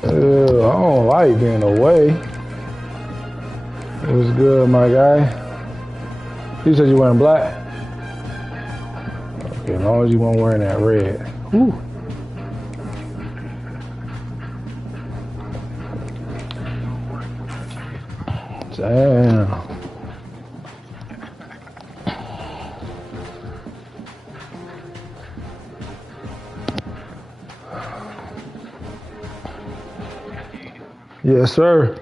I don't like being away. What's good, my guy? You said you wearing black? Okay, as long as you weren't wearing that red. Whew. Damn. Yes, sir.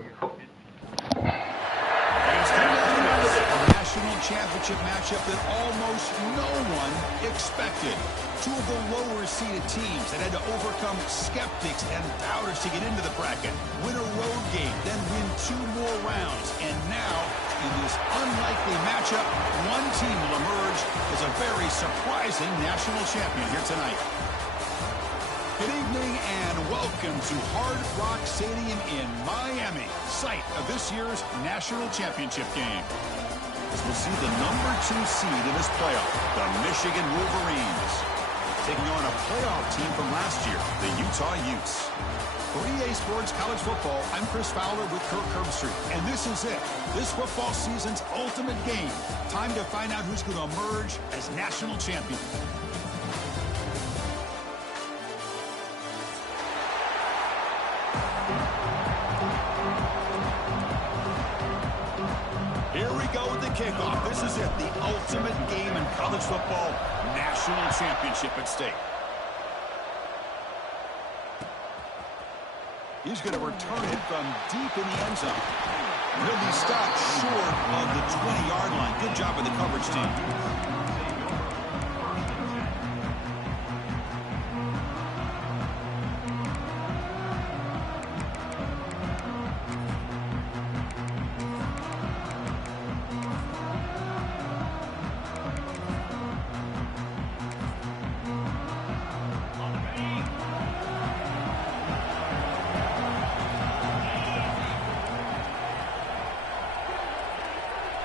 National championship matchup that almost no one expected. Two of the lower-seeded teams that had to overcome skeptics and doubters to get into the bracket, win a road game, then win 2 more rounds. And now, in this unlikely matchup, one team will emerge as a very surprising national champion here tonight. Good evening and welcome to Hard Rock Stadium in Miami, site of this year's national championship game. As we'll see the number 2 seed in this playoff, the Michigan Wolverines, taking on a playoff team from last year, the Utah Utes. For EA Sports College Football, I'm Chris Fowler with Kirk Herbstreit, and this is it. This football season's ultimate game. Time to find out who's going to emerge as national champion. Here we go with the kickoff. This is it, the ultimate game in college football, national championship at stake. He's going to return it from deep in the end zone. He'll be stopped short of the 20-yard line. Good job by the coverage team.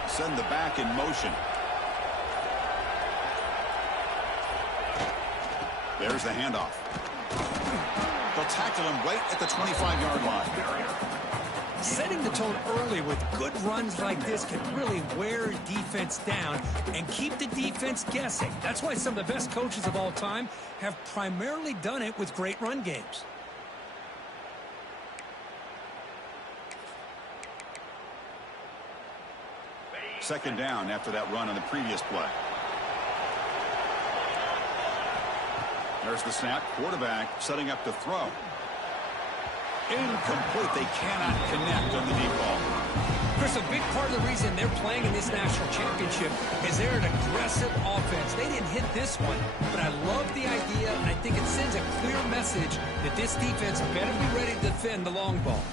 Send the back in motion. There's the handoff. They'll tackle him right at the 25-yard line. Setting the tone early with good runs like this can really wear defense down and keep the defense guessing. That's why some of the best coaches of all time have primarily done it with great run games. Second down after that run on the previous play. There's the snap. Quarterback setting up to throw. Incomplete. They cannot connect on the deep ball. Chris, a big part of the reason they're playing in this national championship is they're an aggressive offense. They didn't hit this one, but I love the idea, and I think it sends a clear message that this defense better be ready to defend the long ball.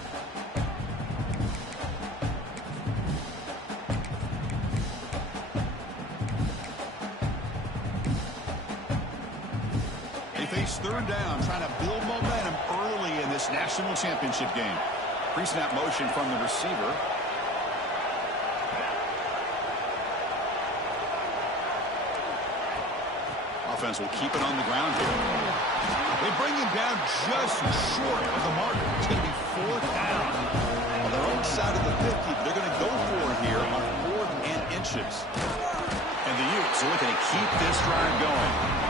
Third down, trying to build momentum early in this national championship game. Pre-snap motion from the receiver. Offense will keep it on the ground here. They bring him down just short of the marker. It's going to be 4th down. On their own side of the 50, they're going to go for it here on 4th and inches. And the Utes are looking to keep this drive going.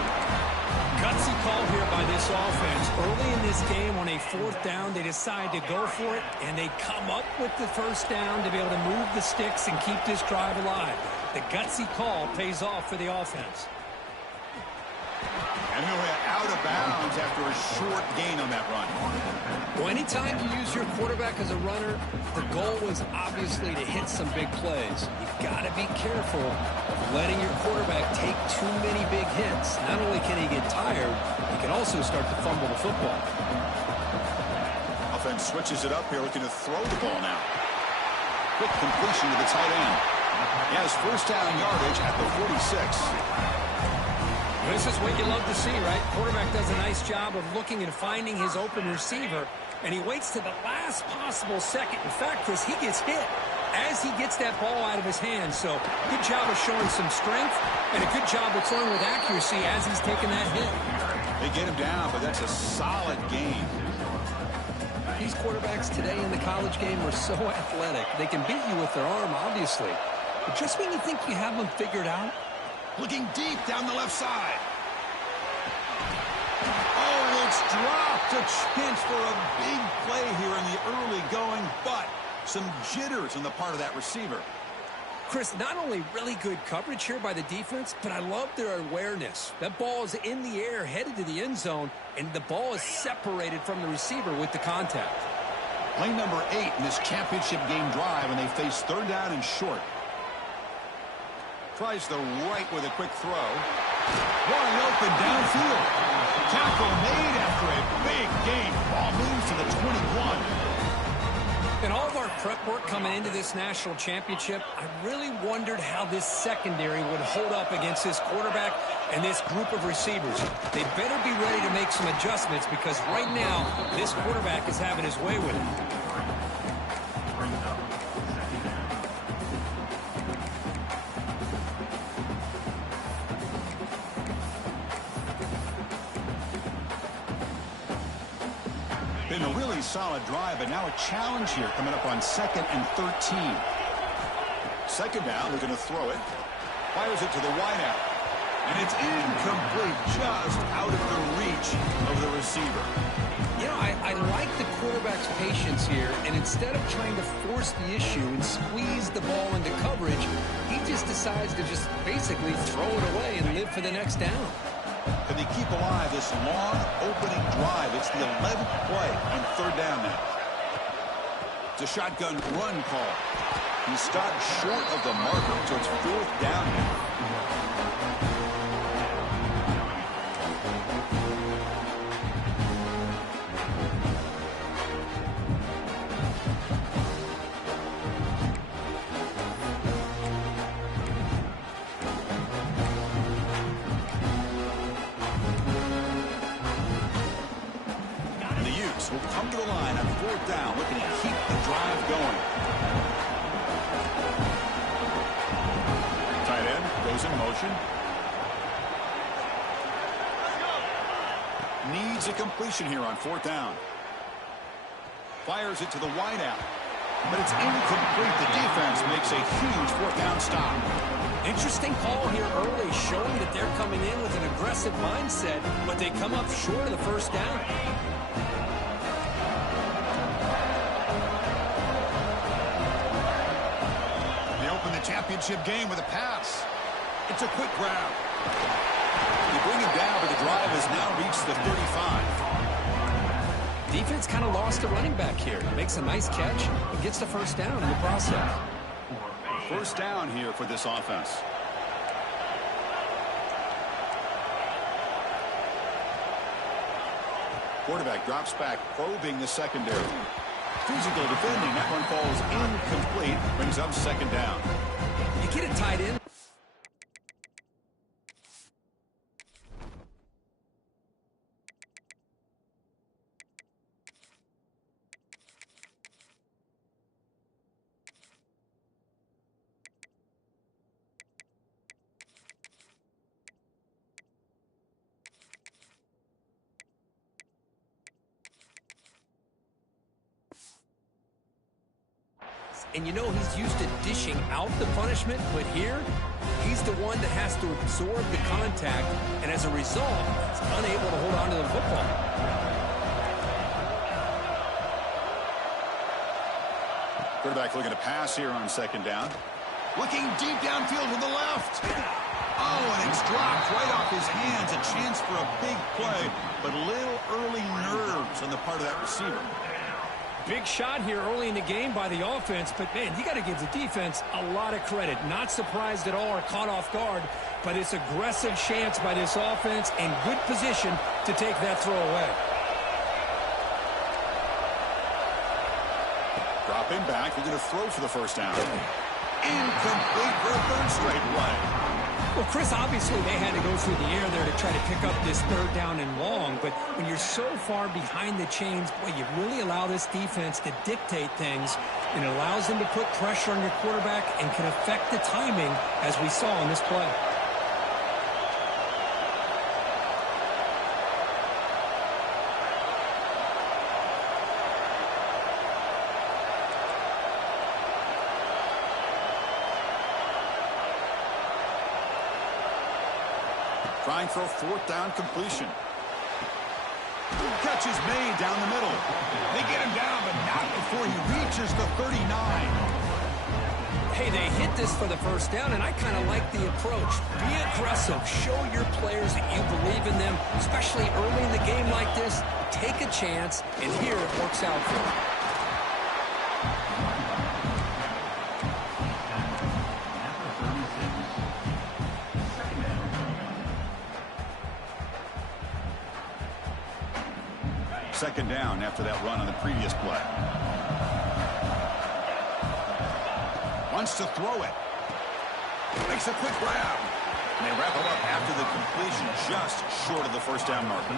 Gutsy call here by this offense. Early in this game, on a 4th down, they decide to go for it, and they come up with the first down to be able to move the sticks and keep this drive alive. The gutsy call pays off for the offense. And he'll hit out of bounds after a short gain on that run. Well, anytime you use your quarterback as a runner, the goal was obviously to hit some big plays. You've got to be careful of letting your quarterback take too many big hits. Not only can he get tired, he can also start to fumble the football. Offense switches it up here, looking to throw the ball now. Quick completion to the tight end. He has first down yardage at the 46. This is what you love to see, right? Quarterback does a nice job of looking and finding his open receiver, and he waits to the last possible second. In fact, Chris, he gets hit as he gets that ball out of his hands. So good job of showing some strength and a good job of throwing with accuracy as he's taking that hit. They get him down, but that's a solid gain. He These quarterbacks today in the college game are so athletic. They can beat you with their arm, obviously. But just when you think you have them figured out. Looking deep down the left side. Oh, and it's dropped. A chance for a big play here in the early going, but some jitters on the part of that receiver. Chris, not only really good coverage here by the defense, but I love their awareness. That ball is in the air, headed to the end zone, and the ball is separated from the receiver with the contact. Play number 8 in this championship game drive, and they face third down and short. Tries the right with a quick throw. Wide open downfield. Tackle made after a big gain. Ball moves to the 21. In all of our prep work coming into this national championship, I really wondered how this secondary would hold up against this quarterback and this group of receivers. They better be ready to make some adjustments because right now, this quarterback is having his way with it. Been a really solid drive, but now a challenge here coming up on 2nd and 13. Second down, they're going to throw it. Fires it to the wideout. And it's incomplete, just out of the reach of the receiver. You know, I like the quarterback's patience here, and instead of trying to force the issue and squeeze the ball into coverage, he just decides to just basically throw it away and live for the next down. Can they keep alive this long opening drive? It's the 11th play on third down now. It's a shotgun run call. He stopped short of the marker, so it's fourth down now. Will come to the line on fourth down, looking to keep the drive going. Tight end goes in motion. Needs a completion here on fourth down. Fires it to the wideout, but it's incomplete. The defense makes a huge fourth down stop. Interesting call here early, showing that they're coming in with an aggressive mindset, but they come up short of the first down. Championship game with a pass. It's a quick grab. They bring him down, but the drive has now reached the 35. Defense kind of lost a running back here. Makes a nice catch and gets the first down in the process. First down here for this offense. Quarterback drops back, probing the secondary. Physical defending. That one falls incomplete. Brings up second down. You get it tied in. And you know he's used to dishing out the punishment, but here, he's the one that has to absorb the contact, and as a result, he's unable to hold on to the football. Quarterback looking to pass here on second down. Looking deep downfield to the left. Oh, and it's dropped right off his hands. A chance for a big play, but little early nerves on the part of that receiver. Big shot here early in the game by the offense, but, man, you got to give the defense a lot of credit. Not surprised at all or caught off guard, but it's aggressive chance by this offense and good position to take that throw away. Dropping back, they're going to throw for the first down. Incomplete for a third straight play. Well, Chris, obviously they had to go through the air there to try to pick up this third down and long, but when you're so far behind the chains, boy, you really allow this defense to dictate things, and it allows them to put pressure on your quarterback and can affect the timing, as we saw in this play. Trying for a fourth down completion. Catch is made down the middle. They get him down, but not before he reaches the 39. Hey, they hit this for the first down, and I kind of like the approach. Be aggressive. Show your players that you believe in them, especially early in the game like this. Take a chance, and here it works out for them. Second down after that run on the previous play. Wants to throw it. Makes a quick grab. And they wrap it up after the completion, just short of the first down marker.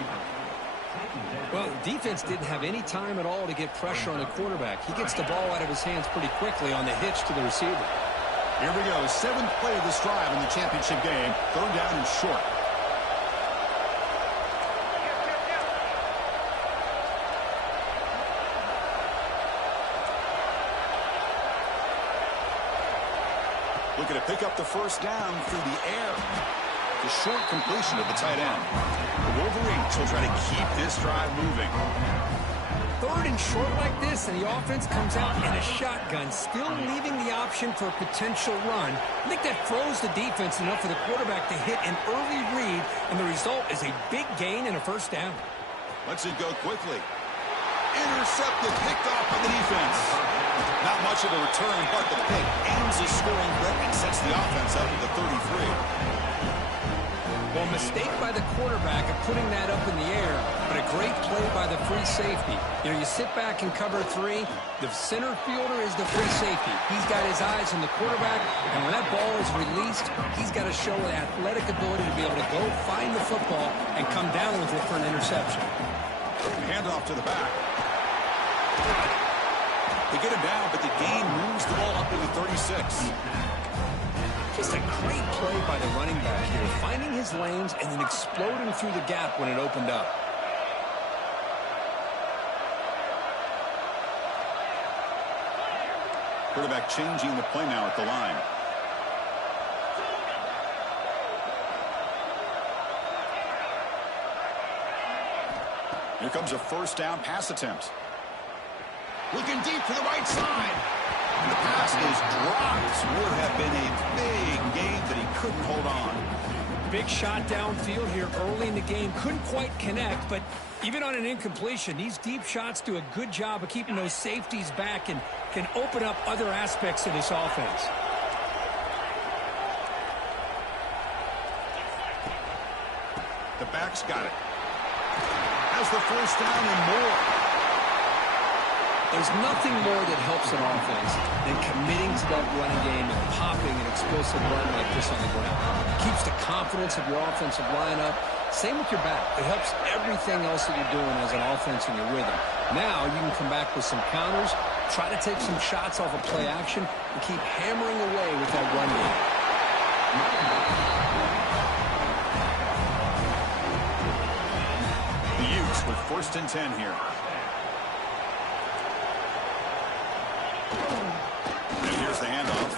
Well, defense didn't have any time at all to get pressure on the quarterback. He gets the ball out of his hands pretty quickly on the hitch to the receiver. Here we go. 7th play of this drive in the championship game. Third down and short. Looking to pick up the first down through the air. The short completion of the tight end. The Wolverines will try to keep this drive moving. Third and short like this, and the offense comes out in a shotgun, still leaving the option for a potential run. I think that throws the defense enough for the quarterback to hit an early read, and the result is a big gain and a first down. Lets it go quickly. Intercepted, picked off by the defense. Not much of a return, but the pick aims a scoring threat and sets the offense up to the 33. Well, mistake by the quarterback of putting that up in the air, but a great play by the free safety. You know, you sit back and cover 3. The center fielder is the free safety. He's got his eyes on the quarterback, and when that ball is released, he's got to show an athletic ability to be able to go find the football and come down with it for an interception. Handoff to the back. They get him down, but the gain moves the ball up to the 36. Just a great play by the running back here, finding his lanes and then exploding through the gap when it opened up. Quarterback changing the play now at the line. Here comes a first down pass attempt. Looking deep to the right side. And the pass is dropped. Would have been a big gain that he couldn't hold on. Big shot downfield here early in the game. Couldn't quite connect, but even on an incompletion, these deep shots do a good job of keeping those safeties back and can open up other aspects of this offense. The back's got it. Has the first down and more. There's nothing more that helps an offense than committing to that running game and popping an explosive run like this on the ground. It keeps the confidence of your offensive lineup. Same with your back. It helps everything else that you're doing as an offense in your rhythm. Now you can come back with some counters, try to take some shots off of play action, and keep hammering away with that run game. The Utes with 1st and 10 here. And here's the handoff.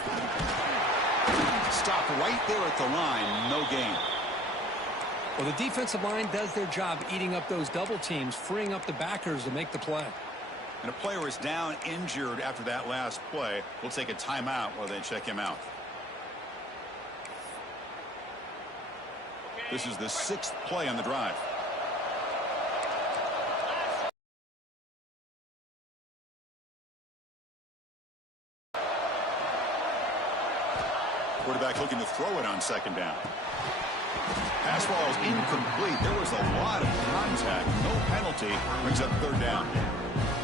Stop right there at the line. No gain. Well, the defensive line does their job eating up those double teams, freeing up the backers to make the play. And a player is down injured after that last play. We'll take a timeout while they check him out. This is the 6th play on the drive. Quarterback looking to throw it on 2nd down. Pass ball is incomplete. There was a lot of contact. No penalty. Brings up 3rd down.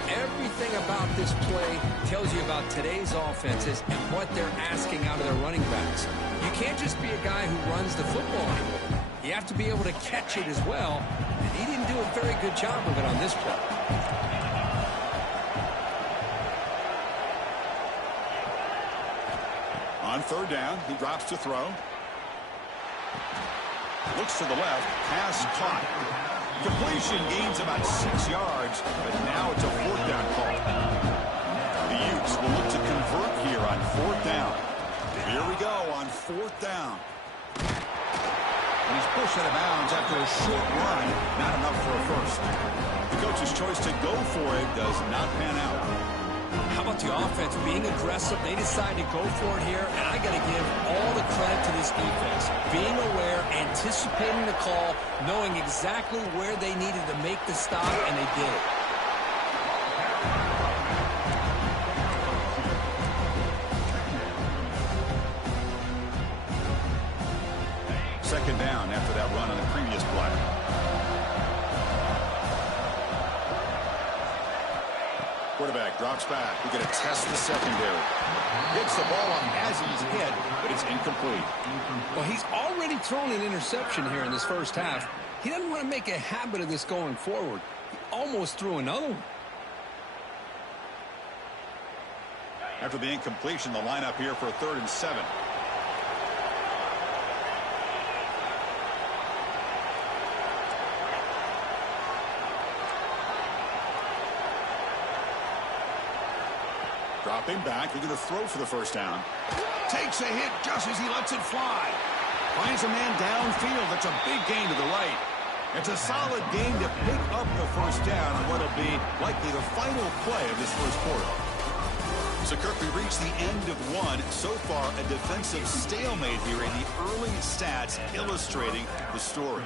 Everything about this play tells you about today's offenses and what they're asking out of their running backs. You can't just be a guy who runs the football anymore. You have to be able to catch it as well. And he didn't do a very good job of it on this play. On 3rd down, he drops to throw. Looks to the left. Pass caught. Completion gains about 6 yards, but now it's a 4th down call. The Utes will look to convert here on 4th down. Here we go on 4th down. and he's pushed out of bounds after a short run. Not enough for a first. The coach's choice to go for it does not pan out. How about the offense being aggressive? They decide to go for it here, and I got to give all the credit to this defense. Being aware, anticipating the call, knowing exactly where they needed to make the stop, and they did it. Second down after that run on the previous play. Quarterback drops back. We're going to test the secondary. Gets the ball on as he's hit, but it's incomplete. Well, he's already thrown an interception here in this first half. He doesn't want to make a habit of this going forward. He almost threw another one. After the incompletion, the lineup here for a 3rd and 7. Dropping back, they're going to throw for the first down. Takes a hit just as he lets it fly. Finds a man downfield. That's a big gain to the right. It's a solid gain to pick up the first down on what will be likely the final play of this first quarter. So, Kirk, we reached the end of one. So far, a defensive stalemate here in the early stats illustrating the story.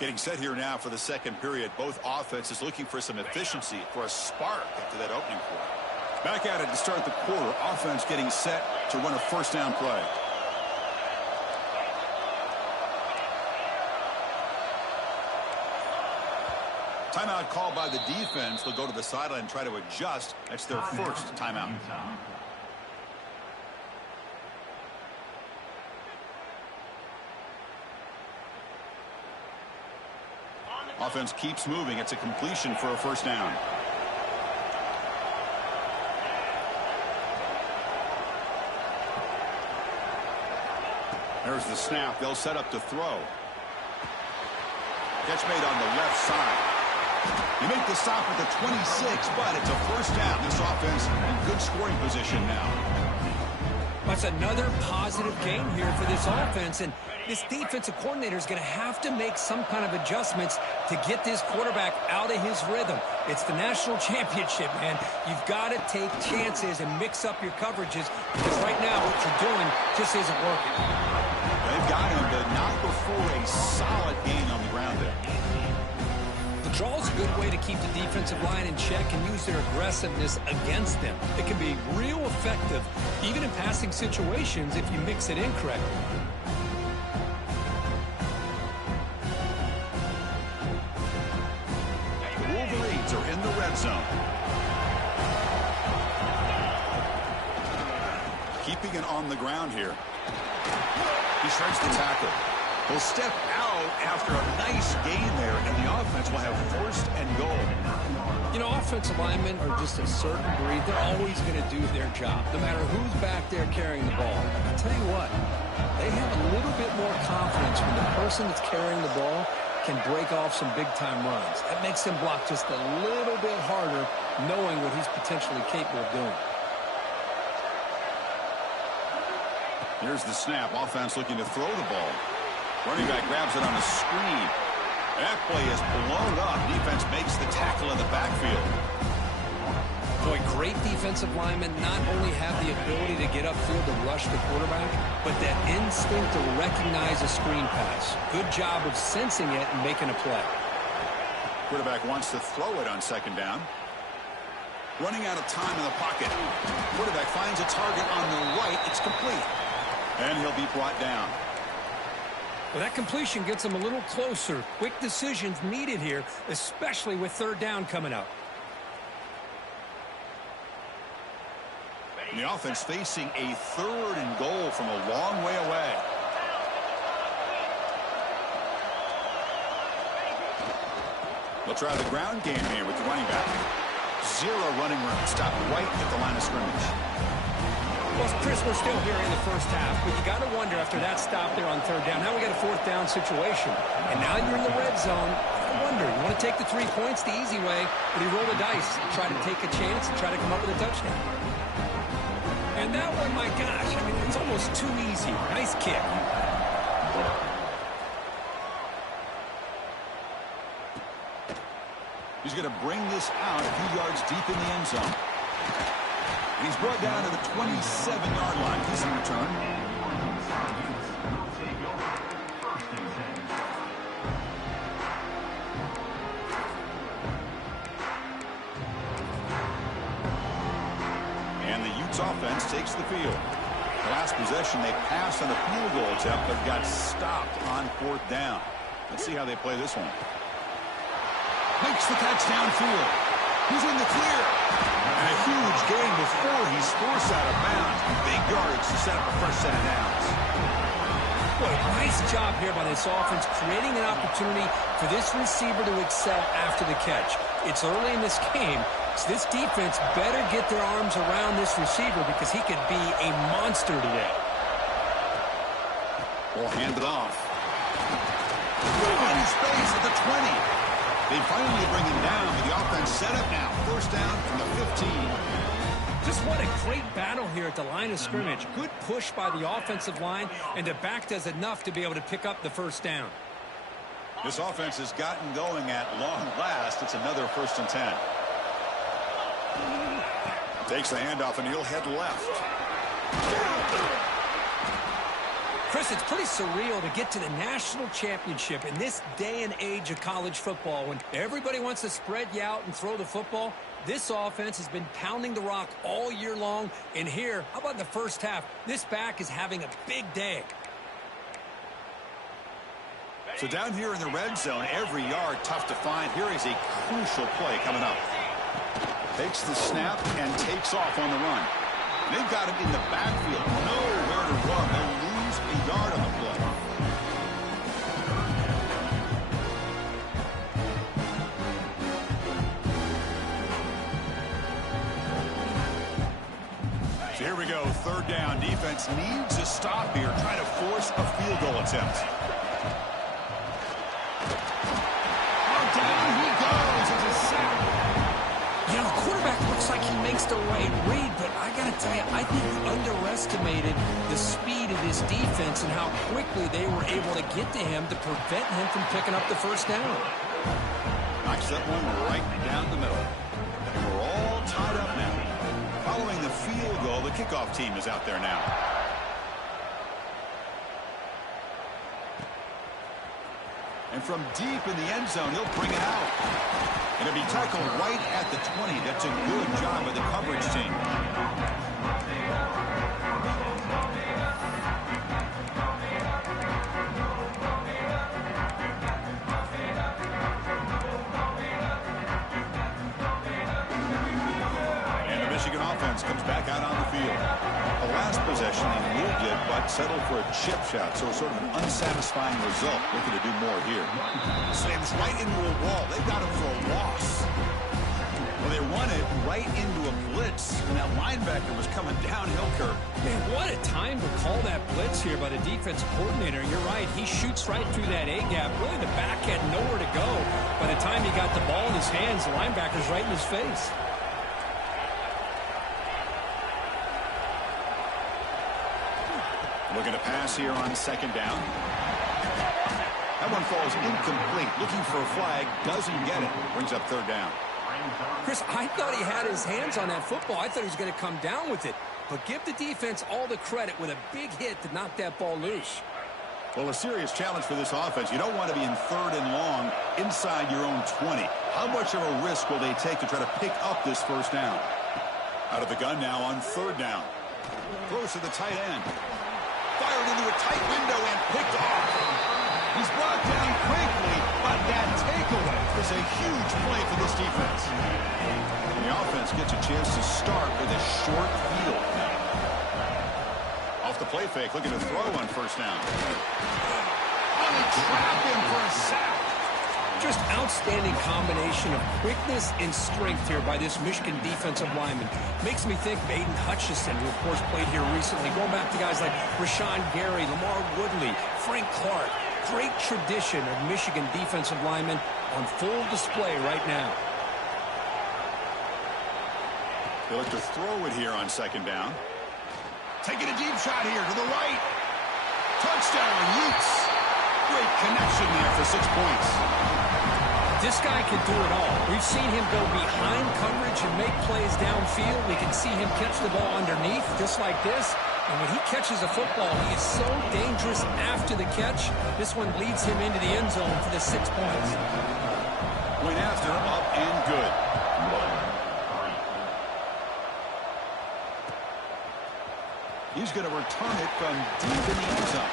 Getting set here now for the second period. Both offenses looking for some efficiency, for a spark after that opening quarter. Back at it to start the quarter. Offense getting set to run a first down play. Timeout called by the defense. They'll go to the sideline and try to adjust. That's their first timeout. Offense keeps moving. It's a completion for a first down. There's the snap. They'll set up to throw. Catch made on the left side. You make the stop at the 26, but it's a first down. This offense in good scoring position now. That's another positive game here for this offense, and this defensive coordinator is going to have to make some kind of adjustments to get this quarterback out of his rhythm. It's the national championship, man. You've got to take chances and mix up your coverages, because right now what you're doing just isn't working. They've got him, but not before a solid gain on the ground there. The draw is a good way to keep the defensive line in check and use their aggressiveness against them. It can be real effective, even in passing situations, if you mix it in correctly. The Wolverines are in the red zone. Keeping it on the ground here. He shreds the tackle. He'll step out after a nice gain there, and the offense will have first and goal. You know, offensive linemen are just a certain breed. They're always going to do their job, no matter who's back there carrying the ball. I'll tell you what, they have a little bit more confidence when the person that's carrying the ball can break off some big-time runs. That makes them block just a little bit harder, knowing what he's potentially capable of doing. Here's the snap. Offense looking to throw the ball. Running back grabs it on a screen. That play is blown up. Defense makes the tackle in the backfield. Boy, great defensive linemen not only have the ability to get upfield and rush the quarterback, but that instinct to recognize a screen pass. Good job of sensing it and making a play. Quarterback wants to throw it on second down. Running out of time in the pocket. Quarterback finds a target on the right. It's complete. And he'll be brought down. Well, that completion gets them a little closer. Quick decisions needed here, especially with third down coming up. And the offense facing a 3rd and goal from a long way away. They'll try the ground game here with the running back. 0 running room. Stop right at the line of scrimmage. Well, Chris, we're still here in the first half, but you got to wonder after that stop there on third down. Now we got a 4th down situation, and now you're in the red zone. I wonder, you want to take the 3 points the easy way, but you roll the dice, try to take a chance, and try to come up with a touchdown. And that one, my gosh, I mean, it's almost too easy. Nice kick. He's going to bring this out a few yards deep in the end zone. He's brought down to the 27-yard line. He's in return. And the Utes offense takes the field. Last possession, they passed on a field goal attempt, but got stopped on 4th down. Let's see how they play this one. Makes the catch downfield. He's in the clear. And a huge gain before he's forced out of bounds. Big yards to set up a first set of downs. Boy, nice job here by this offense, creating an opportunity for this receiver to excel after the catch. It's early in this game, so this defense better get their arms around this receiver because he could be a monster today. We'll hand it off. In space at the 20. They finally bring him down, but the offense set up now. First down from the 15. Just what a great battle here at the line of scrimmage. Good push by the offensive line, and the back does enough to be able to pick up the first down. This offense has gotten going at long last. It's another 1st and 10. Takes the handoff, and he'll head left. Chris, it's pretty surreal to get to the national championship in this day and age of college football when everybody wants to spread you out and throw the football. This offense has been pounding the rock all year long. And here, how about the first half? This back is having a big day. So down here in the red zone, every yard tough to find. Here is a crucial play coming up. Takes the snap and takes off on the run. They've got him in the backfield. Nowhere to run. They'll lose a yard on the play. So here we go. 3rd down. Defense needs a stop here. Trying to force a field goal attempt. Down he goes. It's a sack. You know, the quarterback looks like he makes the right read, but I got to tell you, I think he underestimated the speed of this defense and how quickly they were able to get to him to prevent him from picking up the first down. Knocks that one right down the middle. And we're all tied up now. Following the field goal, the kickoff team is out there now. And from deep in the end zone, he'll bring it out. And it'll be tackled right at the 20. That's a good job by the coverage team. And the Michigan offense comes back out on the field. The last possession, they moved it, but settled for a chip shot. So sort of an unsatisfying result. Looking to do more here. Slams right into a wall. They've got him for a loss. Well, they run it right into a blitz. And that linebacker was coming downhill, Kirk. Man, what a time to call that blitz here by the defensive coordinator. You're right. He shoots right through that A-gap. Really, the back had nowhere to go. By the time he got the ball in his hands, the linebacker's right in his face. Looking to pass here on 2nd down. That one falls incomplete. Looking for a flag. Doesn't get it. Brings up 3rd down. Chris, I thought he had his hands on that football. I thought he was going to come down with it. But give the defense all the credit with a big hit to knock that ball loose. Well, a serious challenge for this offense. You don't want to be in 3rd and long inside your own 20. How much of a risk will they take to try to pick up this first down? Out of the gun now on 3rd down. Throws to the tight end. Fired into a tight window and picked off. He's brought down quickly, but that takeaway is a huge play for this defense. And the offense gets a chance to start with a short field. Off the play fake, looking to throw on 1st down. Oh, they trap him for a sack. Just outstanding combination of quickness and strength here by this Michigan defensive lineman. Makes me think of Aiden Hutchinson, who of course played here recently. Going back to guys like Rashawn Gary, Lamar Woodley, Frank Clark. Great tradition of Michigan defensive linemen on full display right now. They look to throw it here on 2nd down. Taking a deep shot here to the right. Touchdown, Utes. Great connection there for 6 points. This guy can do it all. We've seen him go behind coverage and make plays downfield. We can see him catch the ball underneath, just like this. And when he catches a football, he is so dangerous after the catch. This one leads him into the end zone for the 6 points. Went after, up and good. He's going to return it from deep in the end zone.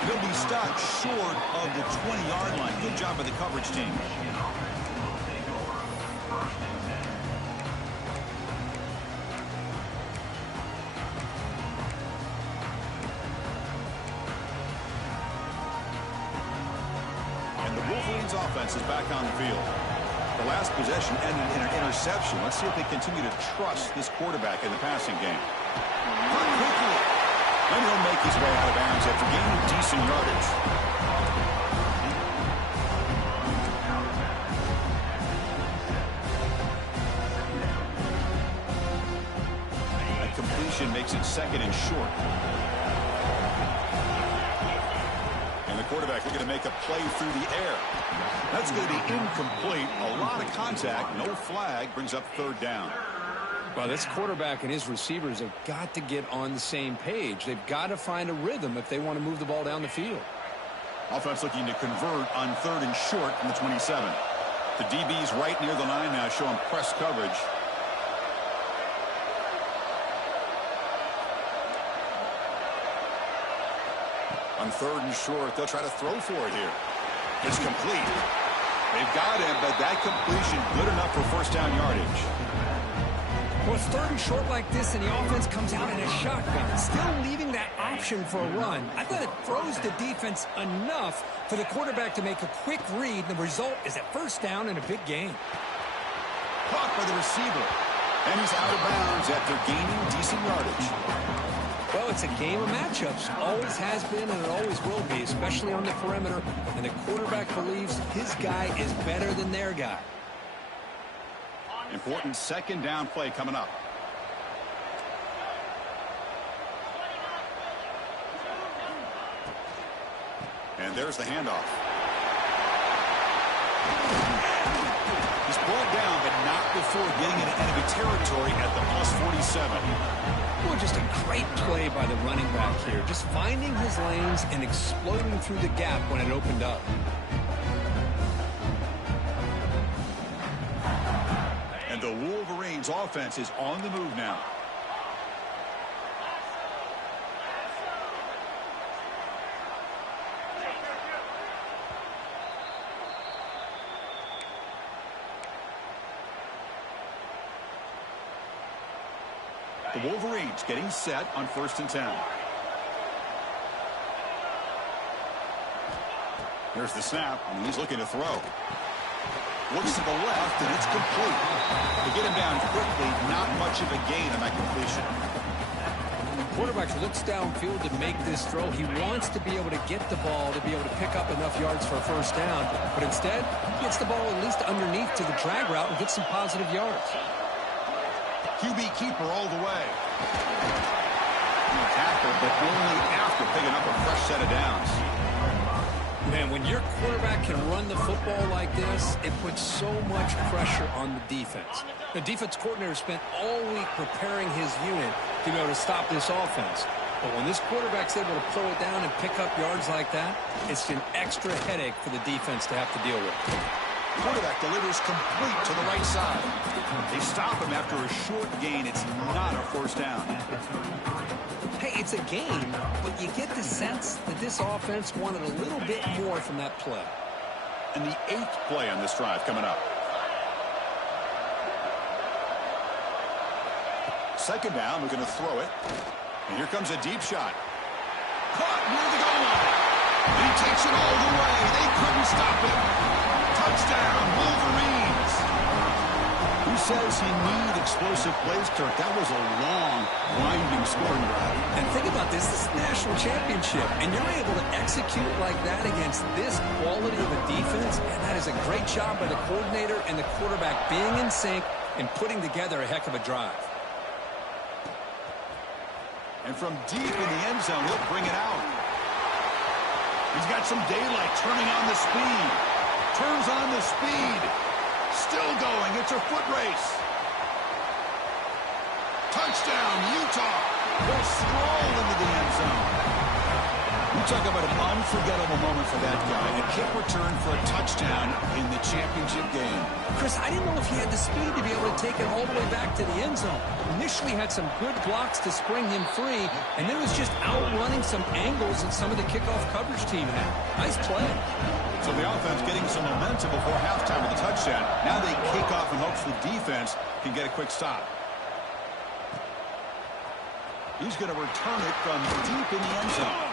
He'll be stopped short of the 20-yard line. Good job by the coverage team. And the Wolverines offense is back on the field. The last possession ended in an interception. Let's see if they continue to trust this quarterback in the passing game. Quickly. And he'll make his way out of bounds after gaining decent yardage. That completion makes it 2nd and short. And the quarterback looking to make a play through the air. That's going to be incomplete. A lot of contact. No flag. Brings up 3rd down. Well, this quarterback and his receivers have got to get on the same page. They've got to find a rhythm if they want to move the ball down the field. Offense looking to convert on 3rd and short from the 27. The DB's right near the line now, showing press coverage. On 3rd and short, they'll try to throw for it here. It's complete. They've got him, but that completion good enough for 1st down yardage. Well, it's 3rd and short like this, and the offense comes out in a shotgun, still leaving that option for a run. I thought it throws the defense enough for the quarterback to make a quick read. The result is a 1st down and a big gain. Caught by the receiver. And he's out of bounds after gaining decent yardage. Well, it's a game of matchups. Always has been, and it always will be, especially on the perimeter. And the quarterback believes his guy is better than their guy. Important 2nd down play coming up. And there's the handoff. He's brought down, but not before getting into enemy territory at the +47. Well, just a great play by the running back here. Just finding his lanes and exploding through the gap when it opened up. And the Wolverines offense is on the move now. The Wolverines getting set on 1st and 10. Here's the snap, and he's looking to throw. Looks to the left, and it's complete. To get him down quickly, not much of a gain on that completion. Quarterback looks downfield to make this throw. He wants to be able to get the ball to be able to pick up enough yards for a 1st down, but instead, he gets the ball at least underneath to the drag route and gets some positive yards. QB keeper all the way. Tackle, but only after picking up a fresh set of downs. Man, when your quarterback can run the football like this, it puts so much pressure on the defense. The defense coordinator spent all week preparing his unit to be able to stop this offense. But when this quarterback's able to pull it down and pick up yards like that, it's an extra headache for the defense to have to deal with. Quarterback delivers complete to the right side. They stop him after a short gain. It's not a 1st down. Hey, it's a game, but you get the sense that this offense wanted a little bit more from that play. And the 8th play on this drive coming up. 2nd down, we're going to throw it. And here comes a deep shot. Caught near the goal line. And he takes it all the way. They couldn't stop him. Touchdown, Wolverines. Who says you need explosive plays, Kirk? That was a long, winding scoring drive. And think about this. This is the national championship, and you're able to execute like that against this quality of a defense, and that is a great job by the coordinator and the quarterback being in sync and putting together a heck of a drive. And from deep in the end zone, he'll bring it out. He's got some daylight turning on the speed. turns on the speed. Still going. It's a foot race. Touchdown, Utah. Will stroll into the end zone. You talk about an unforgettable moment for that guy. A kick return for a touchdown in the championship game. Chris, I didn't know if he had the speed to be able to take it all the way back to the end zone. Initially had some good blocks to spring him free, and then was just outrunning some angles that some of the kickoff coverage team had. Nice play. So the offense getting some momentum before halftime with a touchdown. Now they kick off in hopes the defense can get a quick stop. He's going to return it from deep in the end zone.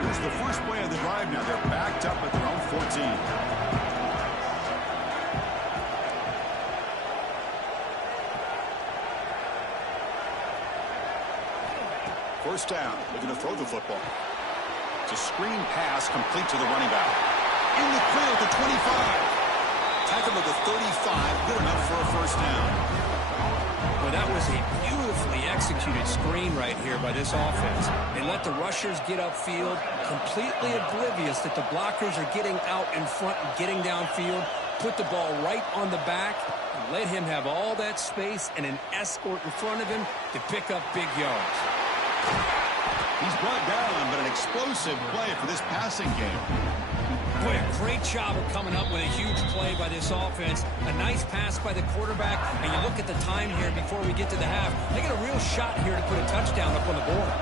Here's the first play of the drive now. They're backed up at their own 14. First down. They're going to throw the football. It's a screen pass complete to the running back. In the clear at the 25. Tackled at the 35. Good enough for a first down. Well, that was a beautifully executed screen right here by this offense. They let the rushers get upfield, completely oblivious that the blockers are getting out in front and getting downfield, put the ball right on the back, and let him have all that space and an escort in front of him to pick up big yards. He's brought down, but an explosive play for this passing game. Boy, a great job of coming up with a huge play by this offense. A nice pass by the quarterback, and you look at the time here before we get to the half. They got a real shot here to put a touchdown up on the board.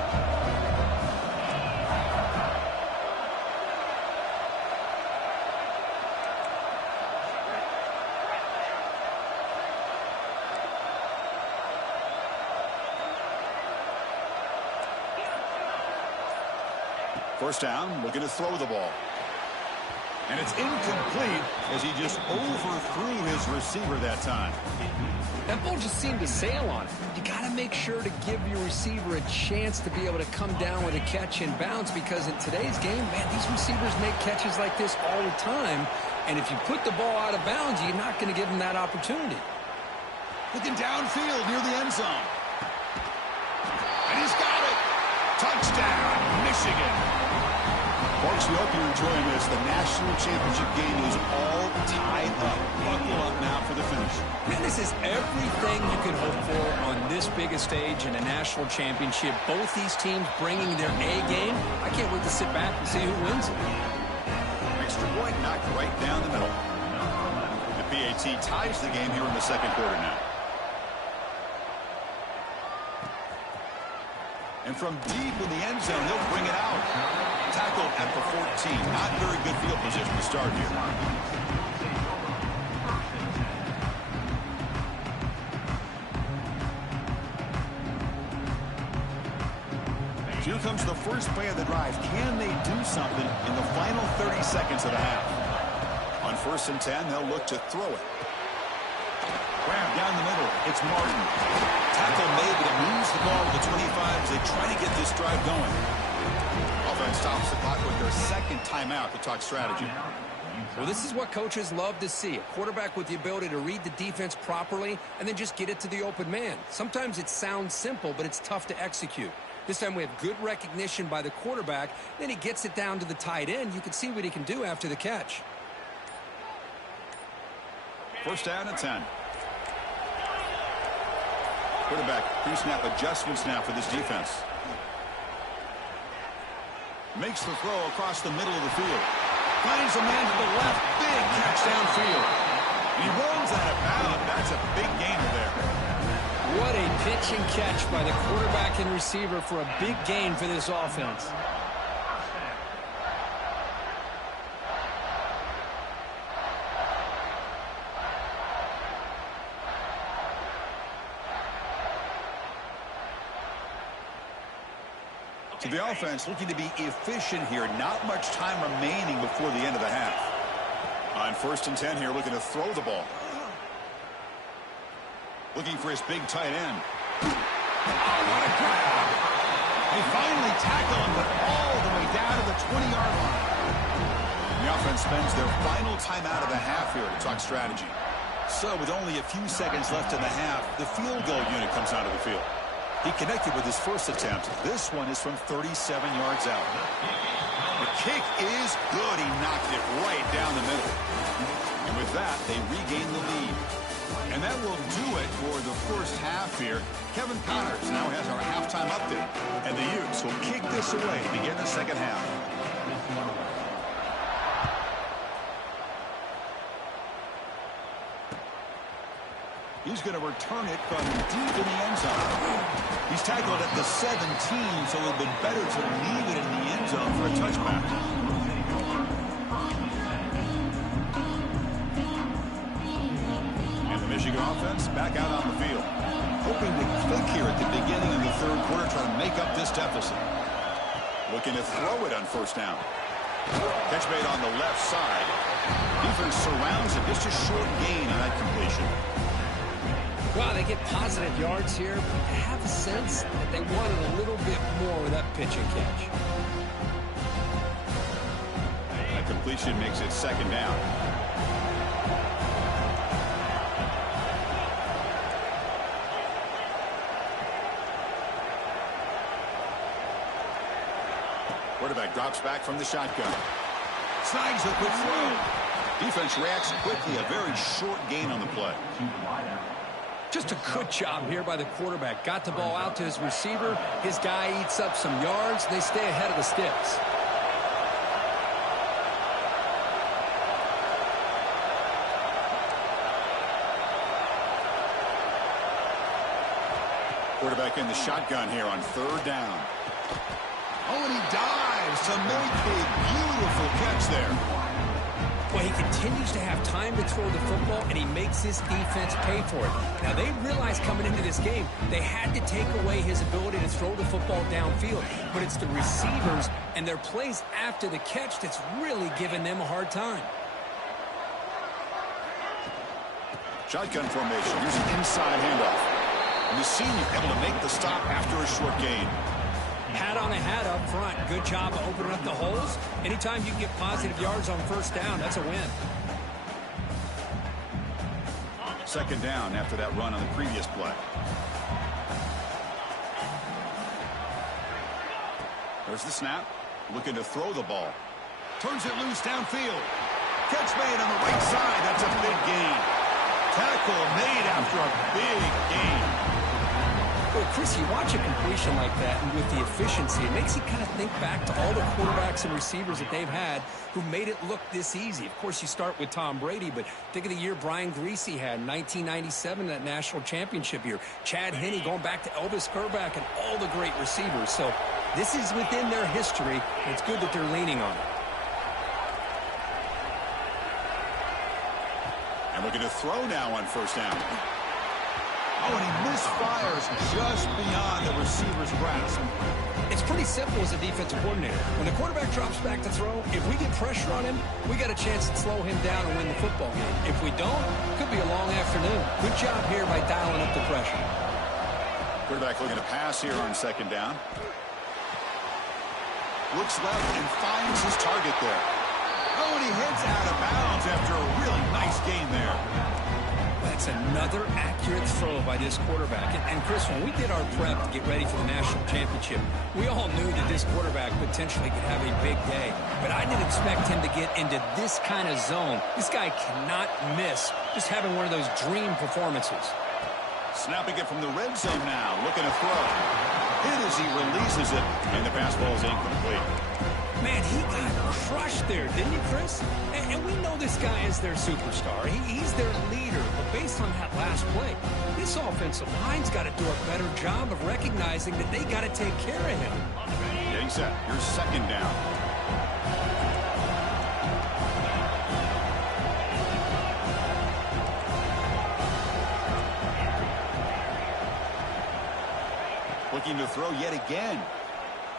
First down, looking to throw the ball. And it's incomplete as he just overthrew his receiver that time. That ball just seemed to sail on it. You got to make sure to give your receiver a chance to be able to come down with a catch in bounds, because in today's game, man, these receivers make catches like this all the time. And if you put the ball out of bounds, you're not going to give them that opportunity. Looking downfield near the end zone. And he's got it. Touchdown, Michigan. Folks, we hope you're enjoying this. The national championship game is all tied up. Buckle up now for the finish. Man, this is everything you can hope for on this biggest stage in a national championship. Both these teams bringing their A game. I can't wait to sit back and see who wins it. Extra point knocked right down the middle. The PAT ties the game here in the second quarter now. And from deep in the end zone, they'll bring it out. Tackled at the 14. Not very good field position to start here. Here comes the first play of the drive. Can they do something in the final 30 seconds of the half? On 1st and 10, they'll look to throw it. Grab down the middle. It's Martin. Tackle made, but it moves the ball to the 25 as they try to get this drive going. Offense stops the clock with their second timeout to talk strategy. Well, this is what coaches love to see. A quarterback with the ability to read the defense properly and then just get it to the open man. Sometimes it sounds simple, but it's tough to execute. This time we have good recognition by the quarterback. Then he gets it down to the tight end. You can see what he can do after the catch. First down and 10. Quarterback pre-snap adjustments now for this defense. Makes the throw across the middle of the field. Finds a man to the left. Big catch downfield. He rolls out of bounds. That's a big gainer there. What a pitch and catch by the quarterback and receiver for a big gain for this offense. So the offense looking to be efficient here. Not much time remaining before the end of the half. On 1st and 10 here, looking to throw the ball. Looking for his big tight end. Oh, what a grab! They finally tackle him, but all the way down to the 20-yard line. The offense spends their final timeout of the half here to talk strategy. So with only a few seconds left in the half, the field goal unit comes out of the field. He connected with his first attempt. This one is from 37 yards out. The kick is good. He knocked it right down the middle. And with that, they regain the lead. And that will do it for the first half here. Kevin Connors now has our halftime update. And the Utes will kick this away to begin the second half. He's going to return it from deep in the end zone. He's tackled at the 17, so it would have been better to leave it in the end zone for a touchback. And the Michigan offense back out on the field. Hoping to click here at the beginning of the third quarter, trying to make up this deficit. Looking to throw it on first down. Catch made on the left side. Defense surrounds it. Just a short gain on that completion. Well, they get positive yards here, but I have a sense that they wanted a little bit more with that pitch and catch. That completion makes it second down. Quarterback drops back from the shotgun. Snags a quick throw. Defense reacts quickly. A very short gain on the play. Just a good job here by the quarterback. Got the ball out to his receiver. His guy eats up some yards. They stay ahead of the sticks. Quarterback in the shotgun here on third down. Oh, and he dives to make a beautiful catch there. Well, he continues to have time to throw the football, and he makes his defense pay for it. Now, they realized coming into this game they had to take away his ability to throw the football downfield. But it's the receivers and their plays after the catch that's really giving them a hard time. Shotgun formation. Here's an inside handoff. And the senior able to make the stop after a short gain. Hat on a hat up front. Good job of opening up the holes. Anytime you get positive yards on first down, that's a win. Second down after that run on the previous play. There's the snap. Looking to throw the ball. Turns it loose downfield. Catch made on the right side. That's a big gain. Tackle made after a big gain. Well, Chris, you watch a completion like that, and with the efficiency, it makes you kind of think back to all the quarterbacks and receivers that they've had who made it look this easy. Of course, you start with Tom Brady, but think of the year Brian Griese had in 1997, that national championship year. Chad Henne going back to Elvis Kerback and all the great receivers. So this is within their history, and it's good that they're leaning on it. And looking to throw now on first down. Oh, and he misfires just beyond the receiver's grasp. It's pretty simple as a defensive coordinator. When the quarterback drops back to throw, if we get pressure on him, we got a chance to slow him down and win the football game. If we don't, it could be a long afternoon. Good job here by dialing up the pressure. Quarterback looking to pass here on second down. Looks left and finds his target there. Oh, and he heads out of bounds after a really nice gain there. That's another accurate throw by this quarterback. And Chris, when we did our prep to get ready for the national championship, we all knew that this quarterback potentially could have a big day. But I didn't expect him to get into this kind of zone. This guy cannot miss just having one of those dream performances. Snapping it from the red zone now, looking to throw. Hit as he releases it, and the pass ball is incomplete. Man, he got crushed there, didn't he, Chris? And we know this guy is their superstar. He's their leader. But based on that last play, this offensive line's got to do a better job of recognizing that they got to take care of him. Getting set. Here's second down. Looking to throw yet again.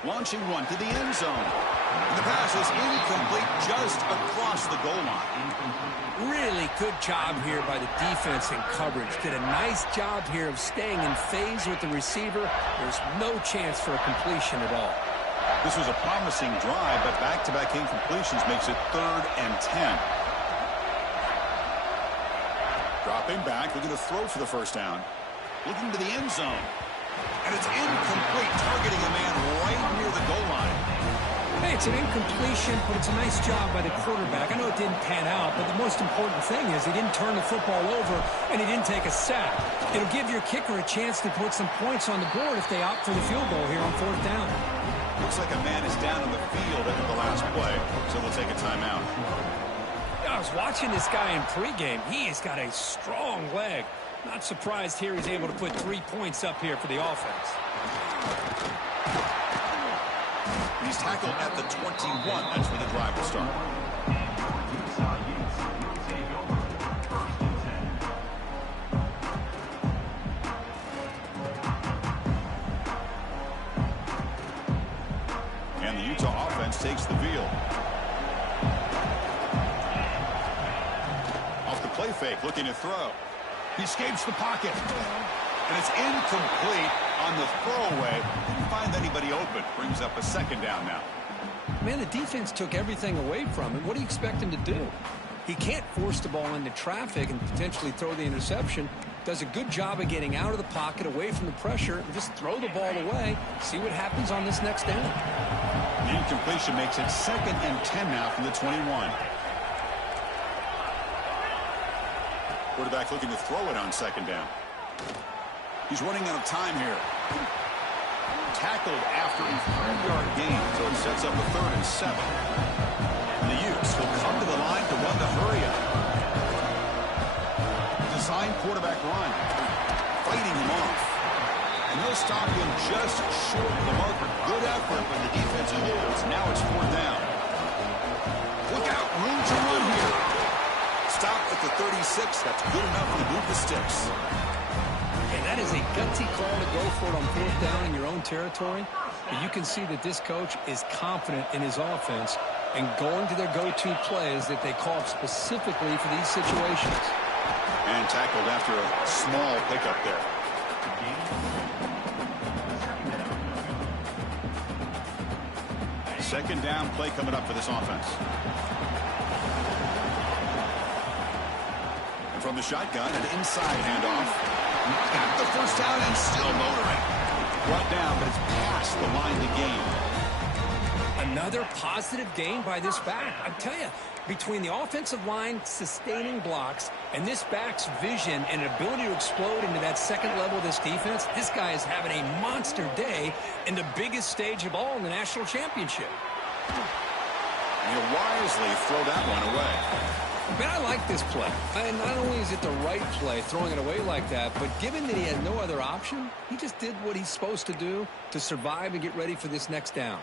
Launching one to the end zone. And the pass is incomplete just across the goal line. Really good job here by the defense in coverage. Did a nice job here of staying in phase with the receiver. There's no chance for a completion at all. This was a promising drive, but back-to-back incompletions makes it 3rd and 10. Dropping back, looking to throw for the first down. Looking to the end zone. And it's incomplete, targeting a man right near the goal line. Hey, it's an incompletion, but it's a nice job by the quarterback. I know it didn't pan out, but the most important thing is he didn't turn the football over and he didn't take a sack. It'll give your kicker a chance to put some points on the board if they opt for the field goal here on 4th down. Looks like a man is down on the field after the last play, so we'll take a timeout. I was watching this guy in pregame. He has got a strong leg. Not surprised here he's able to put 3 points up here for the offense. He's tackled at the 21. That's where the drive will start. And the Utah offense takes the field. Off the play fake, looking to throw. He escapes the pocket. And it's incomplete on the throwaway. Didn't find anybody open. Brings up a 2nd down now. Man, the defense took everything away from him. What do you expect him to do? He can't force the ball into traffic and potentially throw the interception. Does a good job of getting out of the pocket, away from the pressure, and just throw the ball away. See what happens on this next down. The incompletion makes it 2nd and 10 now from the 21. Quarterback looking to throw it on 2nd down. He's running out of time here. Tackled after a 3-yard gain, so it sets up a 3rd and 7. And the Utes will come to the line to run the hurry up. Design quarterback run. Fighting him off. And they'll stop him just short of the marker. Good effort when the defense holds. Now it's 4th down. Look out, room to run here. Stop at the 36. That's good enough to move the sticks. And that is a gutsy call to go for it on 4th down in your own territory. But you can see that this coach is confident in his offense and going to their go-to plays that they call up specifically for these situations. And tackled after a small pickup there. Second down play coming up for this offense. And from the shotgun, an inside handoff. Got the 1st down and still motoring. Brought down, but it's past the line to gain. Another positive gain by this back. I tell you, between the offensive line sustaining blocks and this back's vision and ability to explode into that 2nd level of this defense, this guy is having a monster day in the biggest stage of all in the national championship. And he'll wisely throw that one away. Man, I like this play. And not only is it the right play, throwing it away like that, but given that he had no other option, he just did what he's supposed to do to survive and get ready for this next down.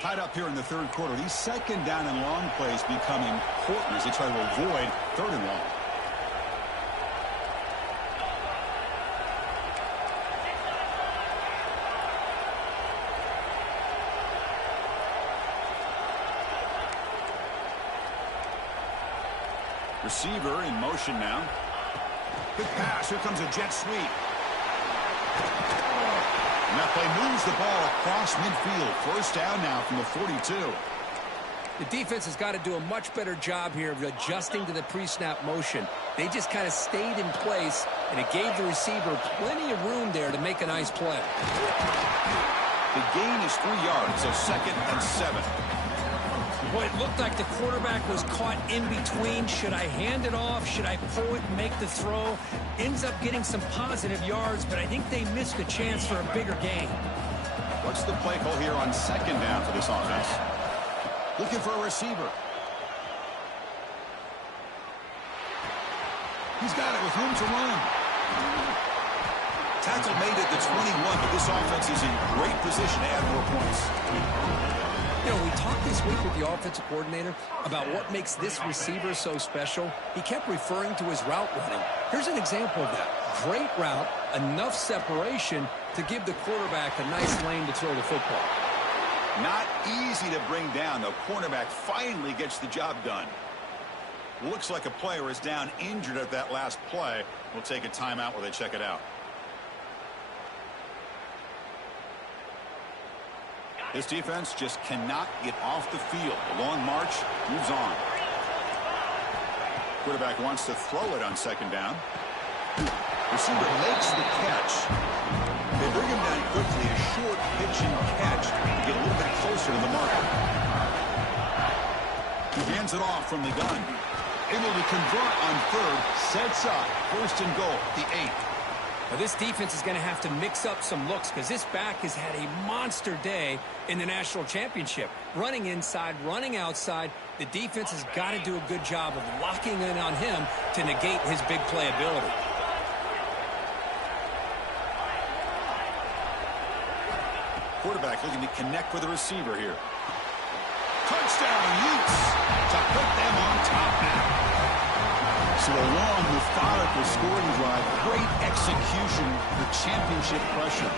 Tied up here in the 3rd quarter. These 2nd down and long plays become important as they try to avoid 3rd and long. Receiver in motion now. Good pass. Here comes a jet sweep. And that play moves the ball across midfield. 1st down now from the 42. The defense has got to do a much better job here of adjusting to the pre-snap motion. They just kind of stayed in place, and it gave the receiver plenty of room there to make a nice play. The gain is 3 yards, so 2nd and 7. Boy, it looked like the quarterback was caught in between. Should I hand it off? Should I pull it and make the throw? Ends up getting some positive yards, but I think they missed a chance for a bigger gain. What's the play call here on 2nd down for this offense? Looking for a receiver. He's got it with room to run. Tackle made at the 21, but this offense is in great position to add more points. You know, we talked this week with the offensive coordinator about what makes this receiver so special. He kept referring to his route running. Here's an example of that. Great route, enough separation to give the quarterback a nice lane to throw the football. Not easy to bring down. The cornerback finally gets the job done. Looks like a player is down injured at that last play. We'll take a timeout while they check it out. This defense just cannot get off the field. The long march moves on. Quarterback wants to throw it on 2nd down. Receiver makes the catch. They bring him down quickly, a short pitch and catch to get a little bit closer to the marker. He hands it off from the gun. Able to convert on third, sets up, first and goal, the 8th. Now this defense is going to have to mix up some looks because this back has had a monster day in the national championship. Running inside, running outside. The defense has got to do a good job of locking in on him to negate his big play ability. Quarterback looking to connect with the receiver here. Touchdown, Utes, to put them on top now. So a long, methodical scoring drive. Great execution for championship pressure.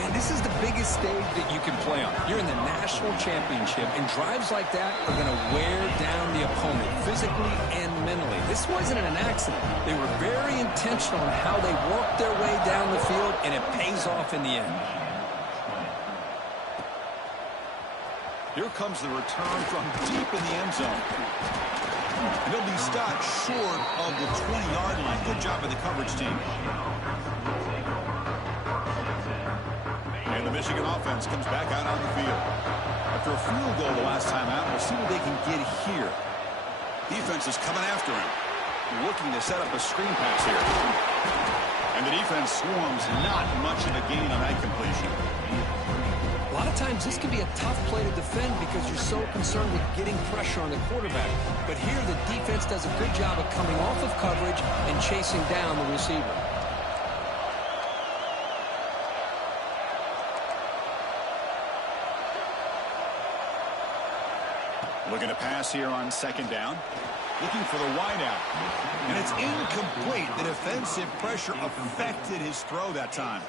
Man, this is the biggest stage that you can play on. You're in the national championship, and drives like that are going to wear down the opponent physically and mentally. This wasn't an accident. They were very intentional in how they worked their way down the field, and it pays off in the end. Here comes the return from deep in the end zone. And he'll be stopped short of the 20-yard line. Good job by the coverage team. And the Michigan offense comes back out on the field. After a field goal the last time out, we'll see what they can get here. Defense is coming after him. Looking to set up a screen pass here. And the defense swarms, not much of a gain on that completion. A lot of times this can be a tough play to defend because you're so concerned with getting pressure on the quarterback. But here the defense does a good job of coming off of coverage and chasing down the receiver. Looking to pass here on second down. Looking for the wideout. And it's incomplete. The defensive pressure affected his throw that time.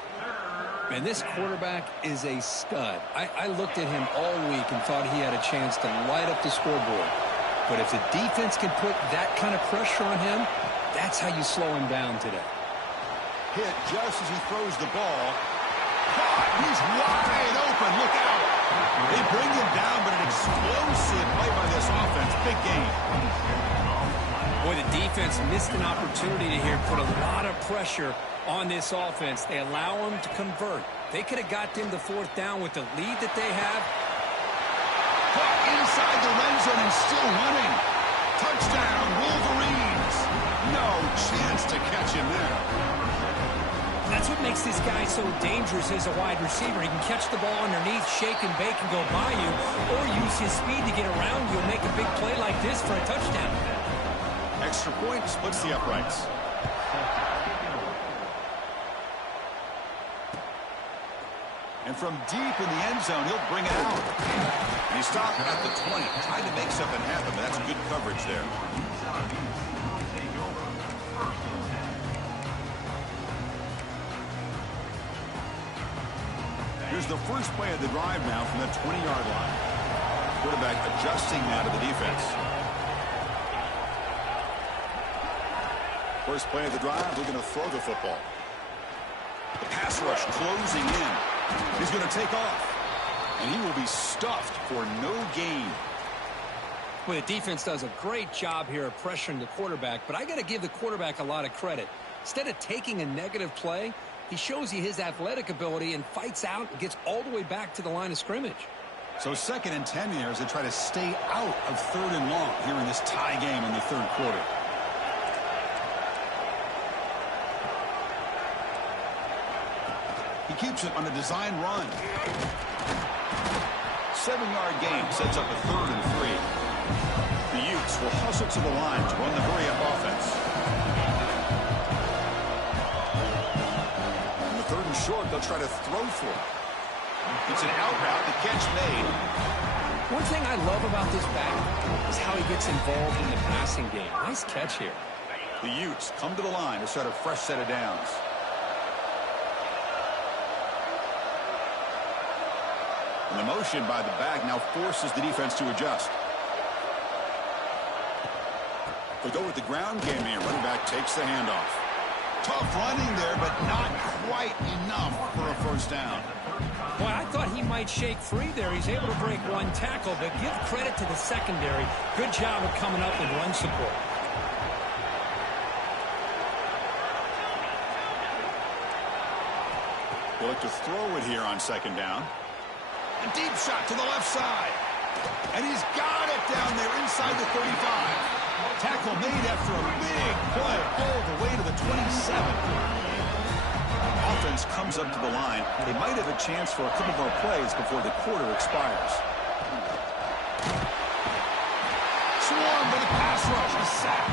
And this quarterback is a stud. I looked at him all week and thought he had a chance to light up the scoreboard. But if the defense can put that kind of pressure on him, that's how you slow him down today. Hit just as he throws the ball. Caught. He's wide open. Look out. They bring him down, but an explosive play by this offense. Big game. Boy, the defense missed an opportunity here, put a lot of pressure on this offense. They allow them to convert. They could have got them to fourth down with the lead that they have. Caught inside the red zone and still running. Touchdown, Wolverines. No chance to catch him there. That's what makes this guy so dangerous as a wide receiver. He can catch the ball underneath, shake and bake and go by you, or use his speed to get around you and make a big play like this for a touchdown. Extra point splits the uprights. And from deep in the end zone, he'll bring it out. And he stopped at the 20, trying to make something happen, but that's good coverage there. Here's the first play of the drive now from the 20-yard line. Quarterback adjusting now to the defense. First play of the drive, we're going to throw the football. The pass rush closing in. He's going to take off. And he will be stuffed for no gain. Well, the defense does a great job here of pressuring the quarterback, but I got to give the quarterback a lot of credit. Instead of taking a negative play, he shows you his athletic ability and fights out and gets all the way back to the line of scrimmage. So 2nd and 10 here as they try to stay out of 3rd and long here in this tie game in the 3rd quarter. He keeps it on a design run. 7-yard gain sets up a 3rd and 3. The Utes will hustle to the line to run the hurry-up offense. On the 3rd and short, they'll try to throw for it. It's an out route, the catch made. One thing I love about this back is how he gets involved in the passing game. Nice catch here. The Utes come to the line to start a fresh set of downs. And the motion by the back now forces the defense to adjust. They go with the ground game here. Running back takes the handoff. Tough running there, but not quite enough for a first down. Boy, I thought he might shake free there. He's able to break one tackle, but give credit to the secondary. Good job of coming up with run support. They'll look to throw it here on second down. A deep shot to the left side. And he's got it down there inside the 35. Tackle made after a big play all the way to the 27. Offense comes up to the line. They might have a chance for a couple more plays before the quarter expires. Swarmed with a pass rush. A sack.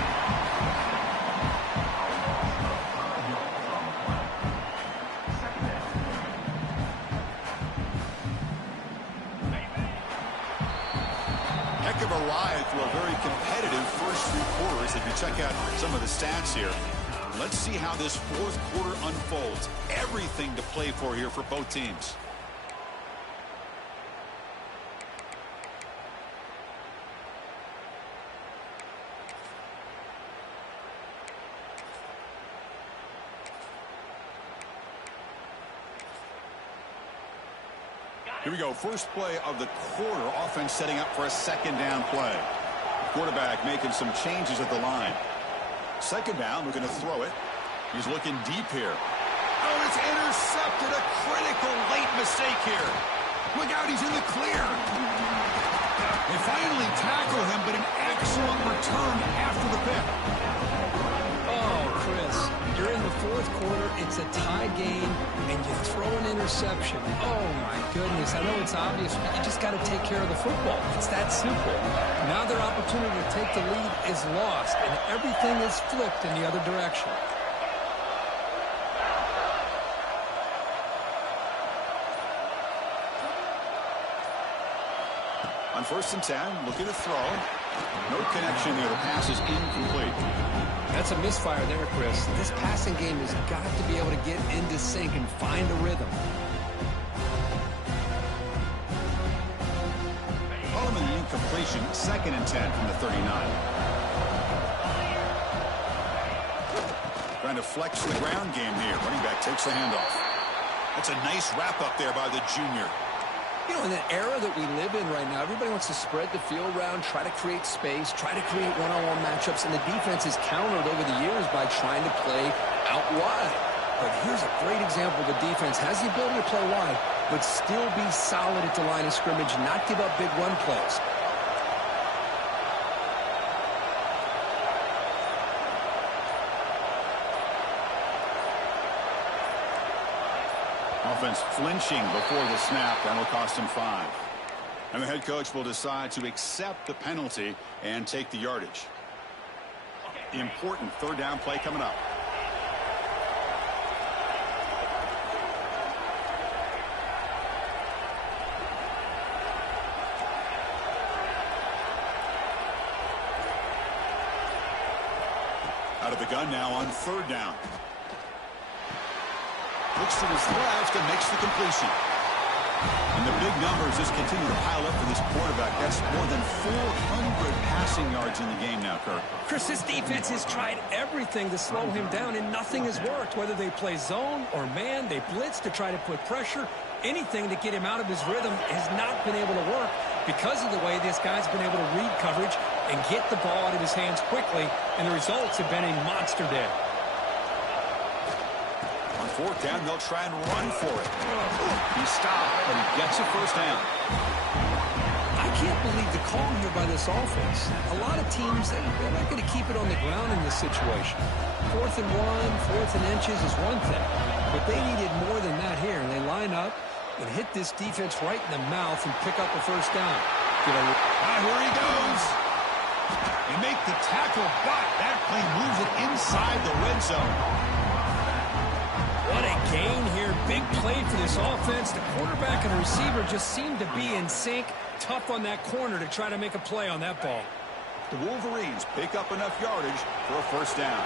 Heck of a ride through a very competitive first 3 quarters if you check out some of the stats here. Let's see how this fourth quarter unfolds. Everything to play for here for both teams. Here we go. First play of the quarter. Offense setting up for a second down play. Quarterback making some changes at the line. Second down, we're going to throw it. He's looking deep here. Oh, it's intercepted. A critical late mistake here. Look out, he's in the clear. They finally tackle him, but an excellent return after the pick. Oh, Chris, you're in the fourth quarter. It's a tie game, and you throw an interception. Oh, my goodness. I know it's obvious, but you just got to take care of the football. It's that simple. Now their opportunity to take the lead is lost, and everything is flipped in the other direction. On 1st and 10, looking to throw. No connection there. The pass is incomplete. That's a misfire there, Chris. This passing game has got to be able to get into sync and find a rhythm. Following the incompletion, 2nd and 10 from the 39. Trying to flex the ground game here. Running back takes the handoff. That's a nice wrap-up there by the junior. You know, in the era that we live in right now, everybody wants to spread the field around, try to create space, try to create one-on-one matchups, and the defense is countered over the years by trying to play out wide. But here's a great example. The defense has the ability to play wide, but still be solid at the line of scrimmage, not give up big run plays. Offense flinching before the snap. That will cost him 5. And the head coach will decide to accept the penalty and take the yardage. The important 3rd down play coming up. Out of the gun now on 3rd down. Looks to his left and makes the completion. And the big numbers just continue to pile up for this quarterback. That's more than 400 passing yards in the game now, Kirk. Chris, this defense has tried everything to slow him down, and nothing has worked. Whether they play zone or man, they blitz to try to put pressure. Anything to get him out of his rhythm has not been able to work because of the way this guy's been able to read coverage and get the ball out of his hands quickly, and the results have been a monster day. On 4th down, they'll try and run for it. He stopped, but he gets a 1st down. I can't believe the call here by this offense. A lot of teams, they're not going to keep it on the ground in this situation. 4th and 1, 4th and inches is one thing, but they needed more than that here, and they line up and hit this defense right in the mouth and pick up a 1st down. Here he goes. They make the tackle, but that play moves it inside the red zone. What a gain here. Big play for this offense. The quarterback and the receiver just seem to be in sync. Tough on that corner to try to make a play on that ball. The Wolverines pick up enough yardage for a 1st down.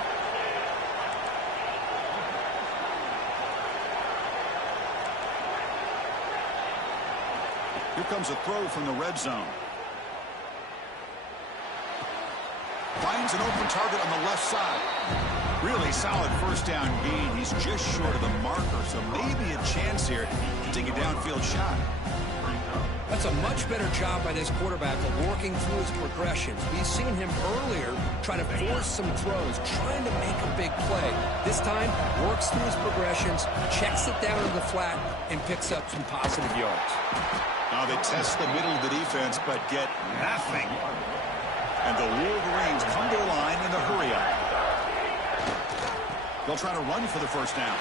Here comes a throw from the red zone. Finds an open target on the left side. Really solid 1st down gain. He's just short of the marker, so maybe a chance here to take a downfield shot. That's a much better job by this quarterback of working through his progressions. We've seen him earlier try to force some throws, trying to make a big play. This time, works through his progressions, checks it down in the flat, and picks up some positive yards. Now they test the middle of the defense, but get nothing. And the Wolverines come to the line in the hurry-up. They'll try to run for the first down.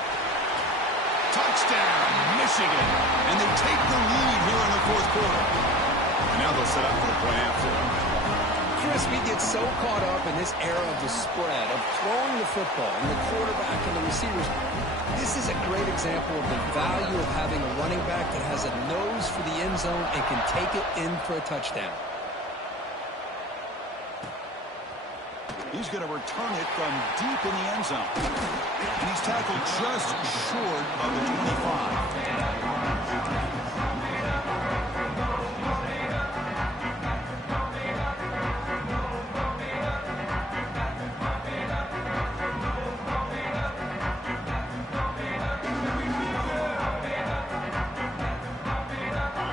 Touchdown, Michigan. And they take the lead here in the fourth quarter. And now they'll set up for the point after. Chris, we get so caught up in this era of the spread, of throwing the football, and the quarterback and the receivers. This is a great example of the value of having a running back that has a nose for the end zone and can take it in for a touchdown. He's going to return it from deep in the end zone. And he's tackled just short of the 25.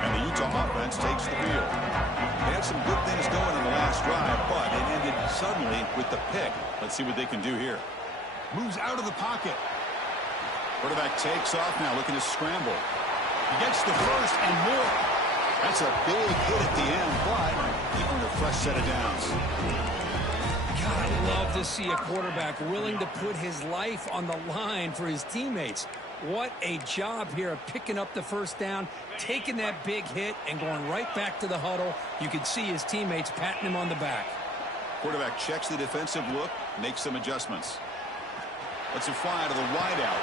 And the Utah offense takes the field. They had some good things going in the last drive, but it ended suddenly with the pick. Let's see what they can do here. Moves out of the pocket. Quarterback takes off now, looking to scramble. He gets the first and more. That's a big hit at the end, but he earned a fresh set of downs. God, I love to see a quarterback willing to put his life on the line for his teammates. What a job here of picking up the first down, taking that big hit, and going right back to the huddle. You can see his teammates patting him on the back. Quarterback checks the defensive look, makes some adjustments. Lets it fly to the wideout.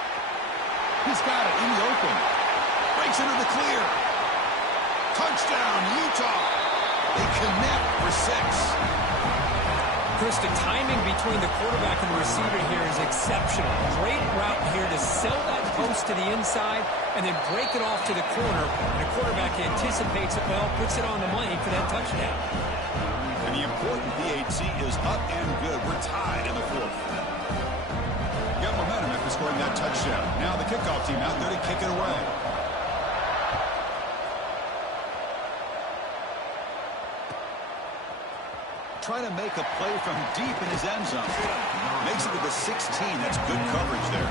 He's got it in the open. Breaks into the clear. Touchdown, Utah. They connect for 6. Chris, the timing between the quarterback and the receiver here is exceptional. Great route here to sell that post to the inside and then break it off to the corner. And the quarterback anticipates it well, puts it on the money for that touchdown. And the important PAT is up and good. We're tied in the fourth. Got momentum after scoring that touchdown. Now the kickoff team out there to kick it away. Trying to make a play from deep in his end zone. Makes it to the 16. That's good coverage there.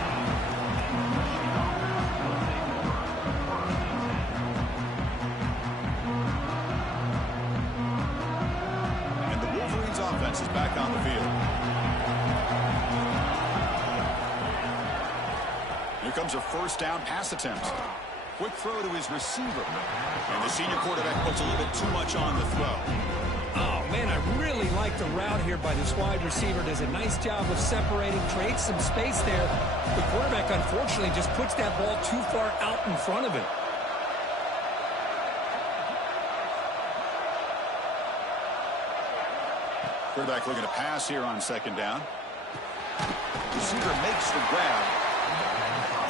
And the Wolverines offense is back on the field. Here comes a first down pass attempt. Quick throw to his receiver. And the senior quarterback puts a little bit too much on the throw. Oh, man, I really like the route here by this wide receiver. Does a nice job of separating, creates some space there. The quarterback, unfortunately, just puts that ball too far out in front of him. Quarterback looking to pass here on second down. Receiver makes the grab.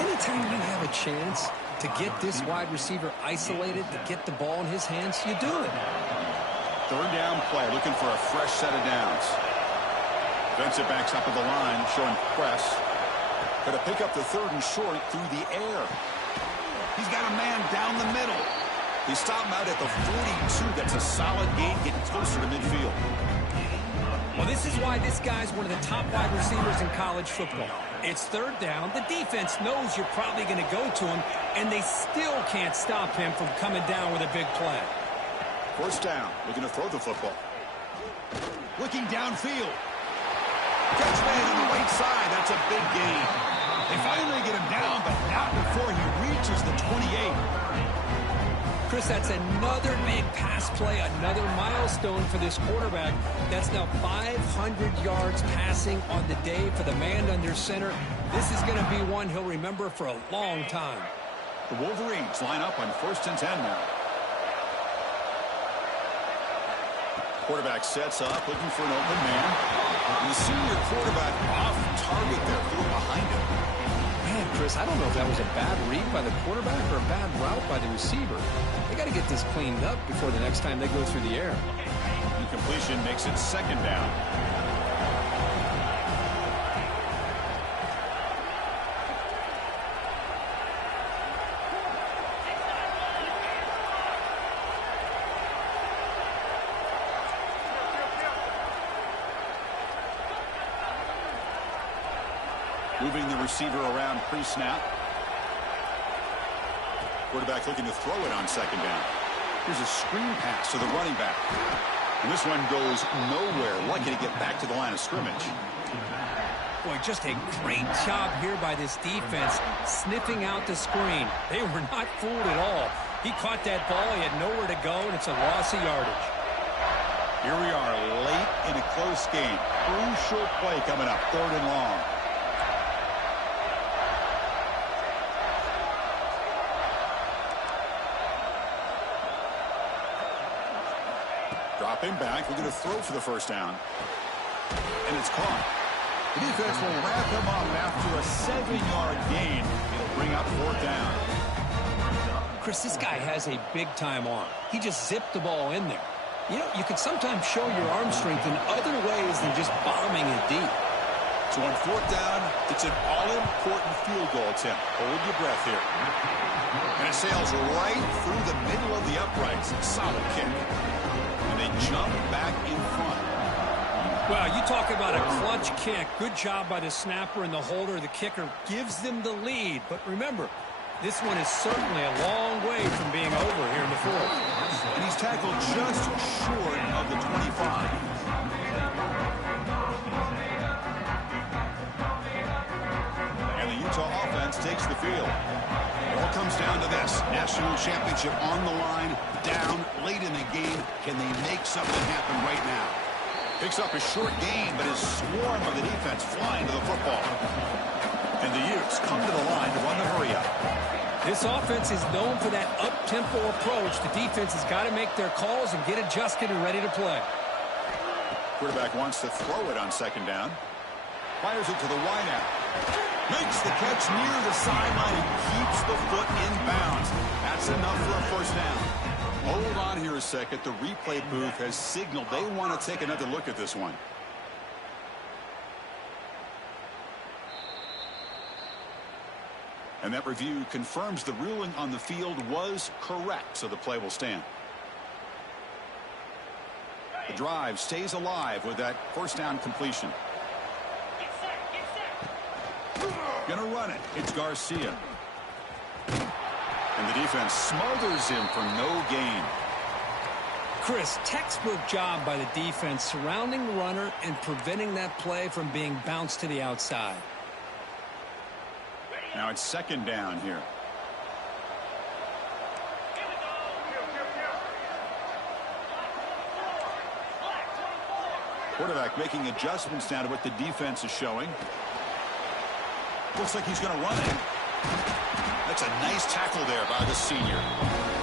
Anytime you have a chance to get this wide receiver isolated, to get the ball in his hands, you do it. Third down play, looking for a fresh set of downs. Defensive backs up at the line, showing press. Going to pick up the third and short through the air. He's got a man down the middle. He stopped him out at the 42. That's a solid gain, getting closer to midfield. Well, this is why this guy's one of the top wide receivers in college football. It's third down. The defense knows you're probably going to go to him, and they still can't stop him from coming down with a big play. First down, looking to throw the football. Looking downfield. Catch man on the right side. That's a big gain. They finally get him down, but not before he reaches the 28. Chris, that's another big pass play, another milestone for this quarterback. That's now 500 yards passing on the day for the man under center. This is going to be one he'll remember for a long time. The Wolverines line up on 1st and 10 now. Quarterback sets up, looking for an open man. And the senior quarterback off target there, threw it behind him. Man, Chris, I don't know if that was a bad read by the quarterback or a bad route by the receiver. They got to get this cleaned up before the next time they go through the air. Incompletion makes it second down. Moving the receiver around pre-snap. Quarterback looking to throw it on second down. Here's a screen pass to the running back. And this one goes nowhere. Lucky to get back to the line of scrimmage. Boy, just a great job here by this defense, sniffing out the screen. They were not fooled at all. He caught that ball. He had nowhere to go, and it's a loss of yardage. Here we are late in a close game. Crucial play coming up, 3rd and long. Dropping back, looking to throw for the first down. And it's caught. The defense will wrap him up after a 7-yard gain. It'll bring up 4th down. Chris, this guy has a big-time arm. He just zipped the ball in there. You know, you can sometimes show your arm strength in other ways than just bombing it deep. So on 4th down, it's an all-important field goal attempt. Hold your breath here. And it sails right through the middle of the uprights. Solid kick. And they jump back in front. Well, you talk about a clutch kick. Good job by the snapper and the holder. The kicker gives them the lead. But remember, this one is certainly a long way from being over here in the 4th. And he's tackled just short of the 25. And the Utah offense takes the field. It all comes down to this. National championship on the line, down late in the game. Can they make something happen right now? Picks up a short gain, but his swarm of the defense flying to the football. And the Utes come to the line to run the hurry-up. This offense is known for that up-tempo approach. The defense has got to make their calls and get adjusted and ready to play. Quarterback wants to throw it on second down. Fires it to the wideout. Makes the catch near the sideline and keeps the foot in bounds. That's enough for a first down. Hold on here a second. The replay booth has signaled they want to take another look at this one. And that review confirms the ruling on the field was correct, so the play will stand. The drive stays alive with that first down completion. Gonna run it. It's Garcia. And the defense smothers him for no gain. Chris, textbook job by the defense surrounding the runner and preventing that play from being bounced to the outside. Now it's second down here. Quarterback making adjustments now to what the defense is showing. Looks like he's going to run it. That's a nice tackle there by the senior.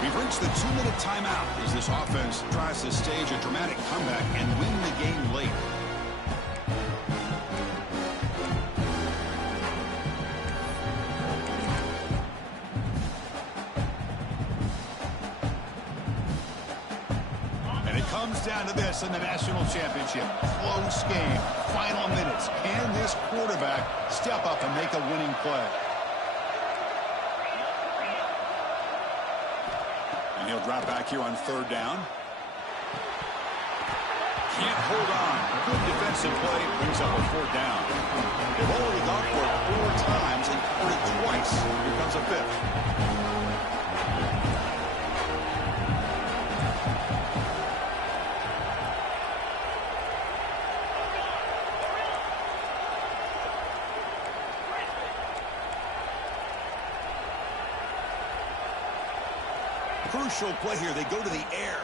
We've reached the 2-minute timeout as this offense tries to stage a dramatic comeback and win the game late. And it comes down to this in the national championship. Close game. Final minutes. Can this quarterback step up and make a winning play? And he'll drop back here on third down. Can't hold on. Good defensive play. Brings up a fourth down. They've already gone for it 4 times and scored it twice. Here comes a fifth. Crucial play here. They go to the air.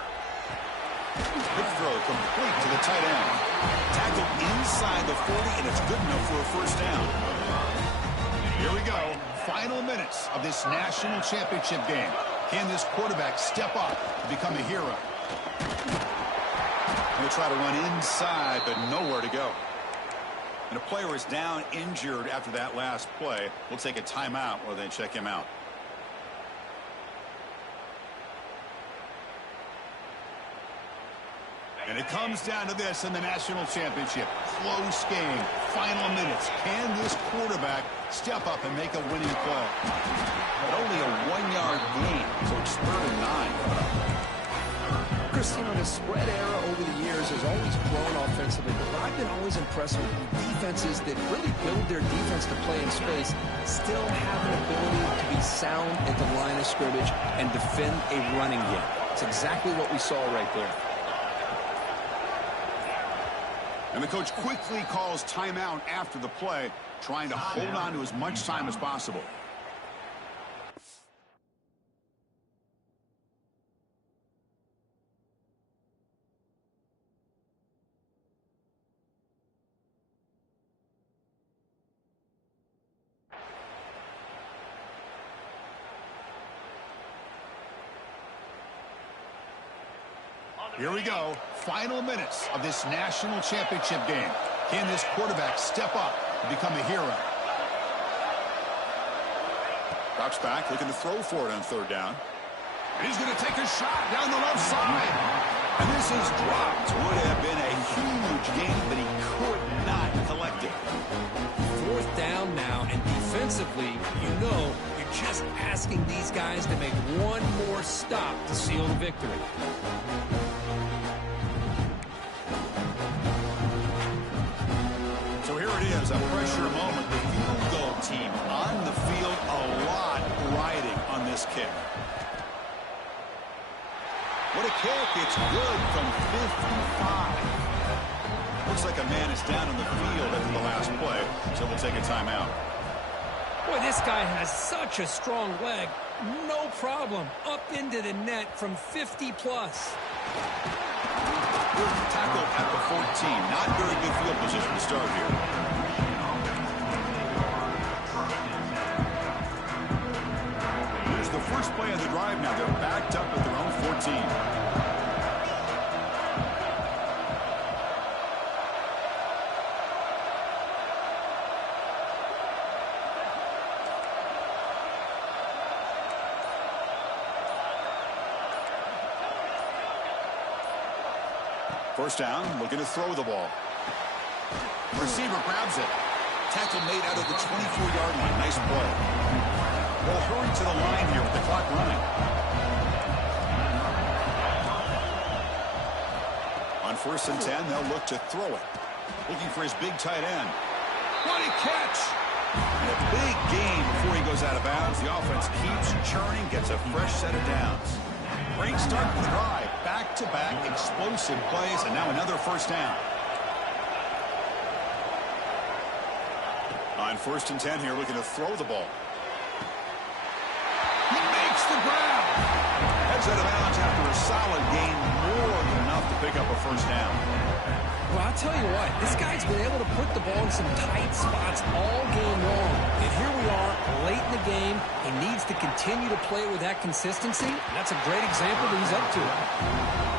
Good throw, complete to the tight end. Tackled inside the 40, and it's good enough for a first down. And here we go. Final minutes of this national championship game. Can this quarterback step up to become a hero? Going to try to run inside, but nowhere to go. And a player is down injured after that last play. We'll take a timeout while they check him out. And it comes down to this in the national championship. Close game. Final minutes. Can this quarterback step up and make a winning play? But only a 1-yard gain, so it's 3rd and 9. Chris, you know, the spread era over the years has always grown offensively, but I've been always impressed with defenses that really build their defense wants to play in space, still have an ability to be sound at the line of scrimmage and defend a running game. It's exactly what we saw right there. And the coach quickly calls timeout after the play, trying to hold on to as much time as possible. Here we go. Final minutes of this national championship game. Can this quarterback step up and become a hero? Drops back, looking to throw for it on third down. And he's going to take a shot down the left side. And this is dropped. Would have been a huge gain, but he could not collect it. Fourth down now, and defensively, you know, you're just asking these guys to make one more stop to seal the victory. So here it is, a pressure moment. The field goal team on the field, a lot riding on this kick. What a kick. It's good from 55. Looks like a man is down on the field after the last play, so we'll take a timeout. Boy, this guy has such a strong leg. No problem. Up into the net from 50-plus. Tackle at the 14. Not very good field position to start here. Here's the first play of the drive now. They're backed up at their own 14. First down, looking to throw the ball. Receiver grabs it. Tackle made out of the 24-yard line. Nice play. They'll hurry to the line here with the clock running. On 1st and 10, they'll look to throw it. Looking for his big tight end. What a catch! And a big gain before he goes out of bounds. The offense keeps churning, gets a fresh set of downs. Great start to the drive. Back-to-back explosive plays, and now another first down. On 1st and 10 here, looking to throw the ball. He makes the grab. Heads out of bounds after a solid gain, more than enough to pick up a first down. Well, I'll tell you what, this guy's been able to put the ball in some tight spots all game long. And here we are, late in the game. He needs to continue to play with that consistency. And that's a great example that he's up to it.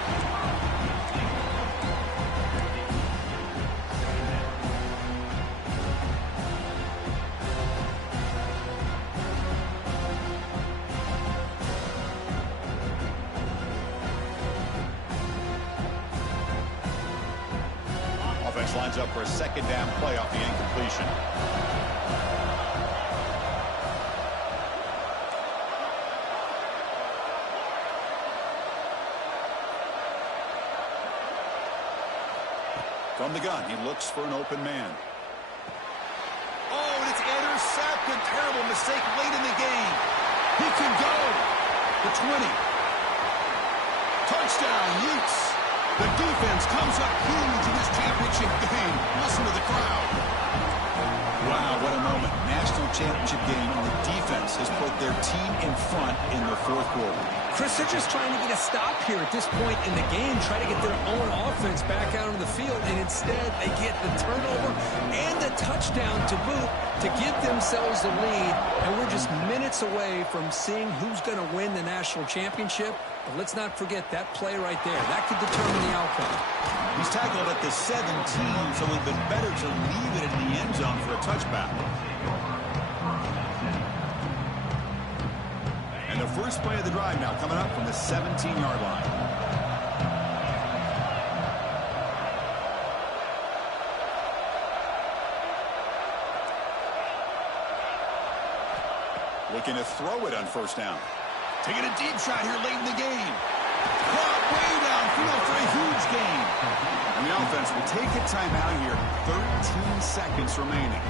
Offense lines up for a second down play off the incompletion. From the gun, he looks for an open man. Oh, and it's intercepted. Terrible mistake late in the game. He can go. The 20. Touchdown, Utes. The defense comes up huge in this championship game. Listen to the crowd. Wow, what a moment. National championship game, and the defense has put their team in front in the fourth quarter. Chris, they're just trying to get a stop here at this point in the game, try to get their own offense back out on the field, and instead they get the turnover and the touchdown to boot to give themselves the lead, and we're just minutes away from seeing who's going to win the national championship. But let's not forget that play right there. That could determine the outcome. He's tackled at the 17, so it would have been better to leave it in the end zone for a touchback. And the first play of the drive now coming up from the 17-yard line. Looking to throw it on first down. Taking a deep shot here late in the game. Caught way downfield for a huge gain. And the offense will take a timeout here. 13 seconds remaining.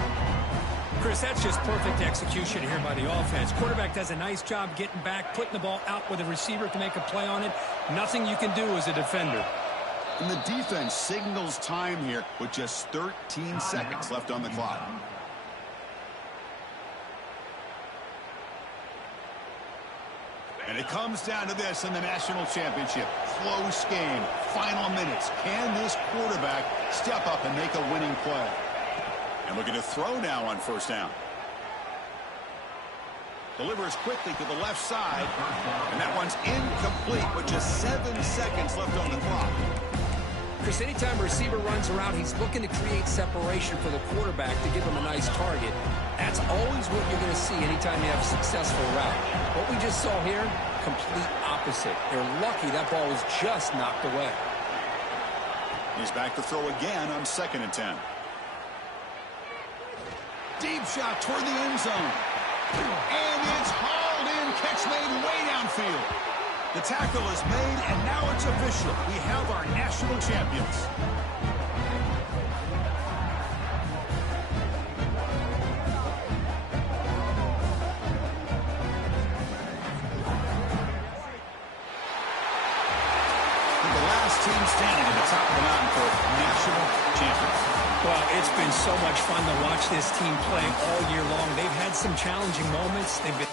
Chris, that's just perfect execution here by the offense. Quarterback does a nice job getting back, putting the ball out with the receiver to make a play on it. Nothing you can do as a defender. And the defense signals time here with just 13 seconds left on the clock. And it comes down to this in the national championship. Close game, final minutes. Can this quarterback step up and make a winning play? And looking to throw now on first down. Delivers quickly to the left side. And that one's incomplete with just 7 seconds left on the clock. Chris, anytime a receiver runs around, he's looking to create separation for the quarterback to give him a nice target. That's always what you're going to see anytime you have a successful route. What we just saw here, complete opposite. They're lucky that ball was just knocked away. He's back to throw again on 2nd and 10. Deep shot toward the end zone. And it's hauled in. Catch made way downfield. The tackle is made, and now it's official. We have our national champions. The last team standing at the top of the mountain for national champions. Well, it's been so much fun to watch this team play all year long. They've had some challenging moments. They've been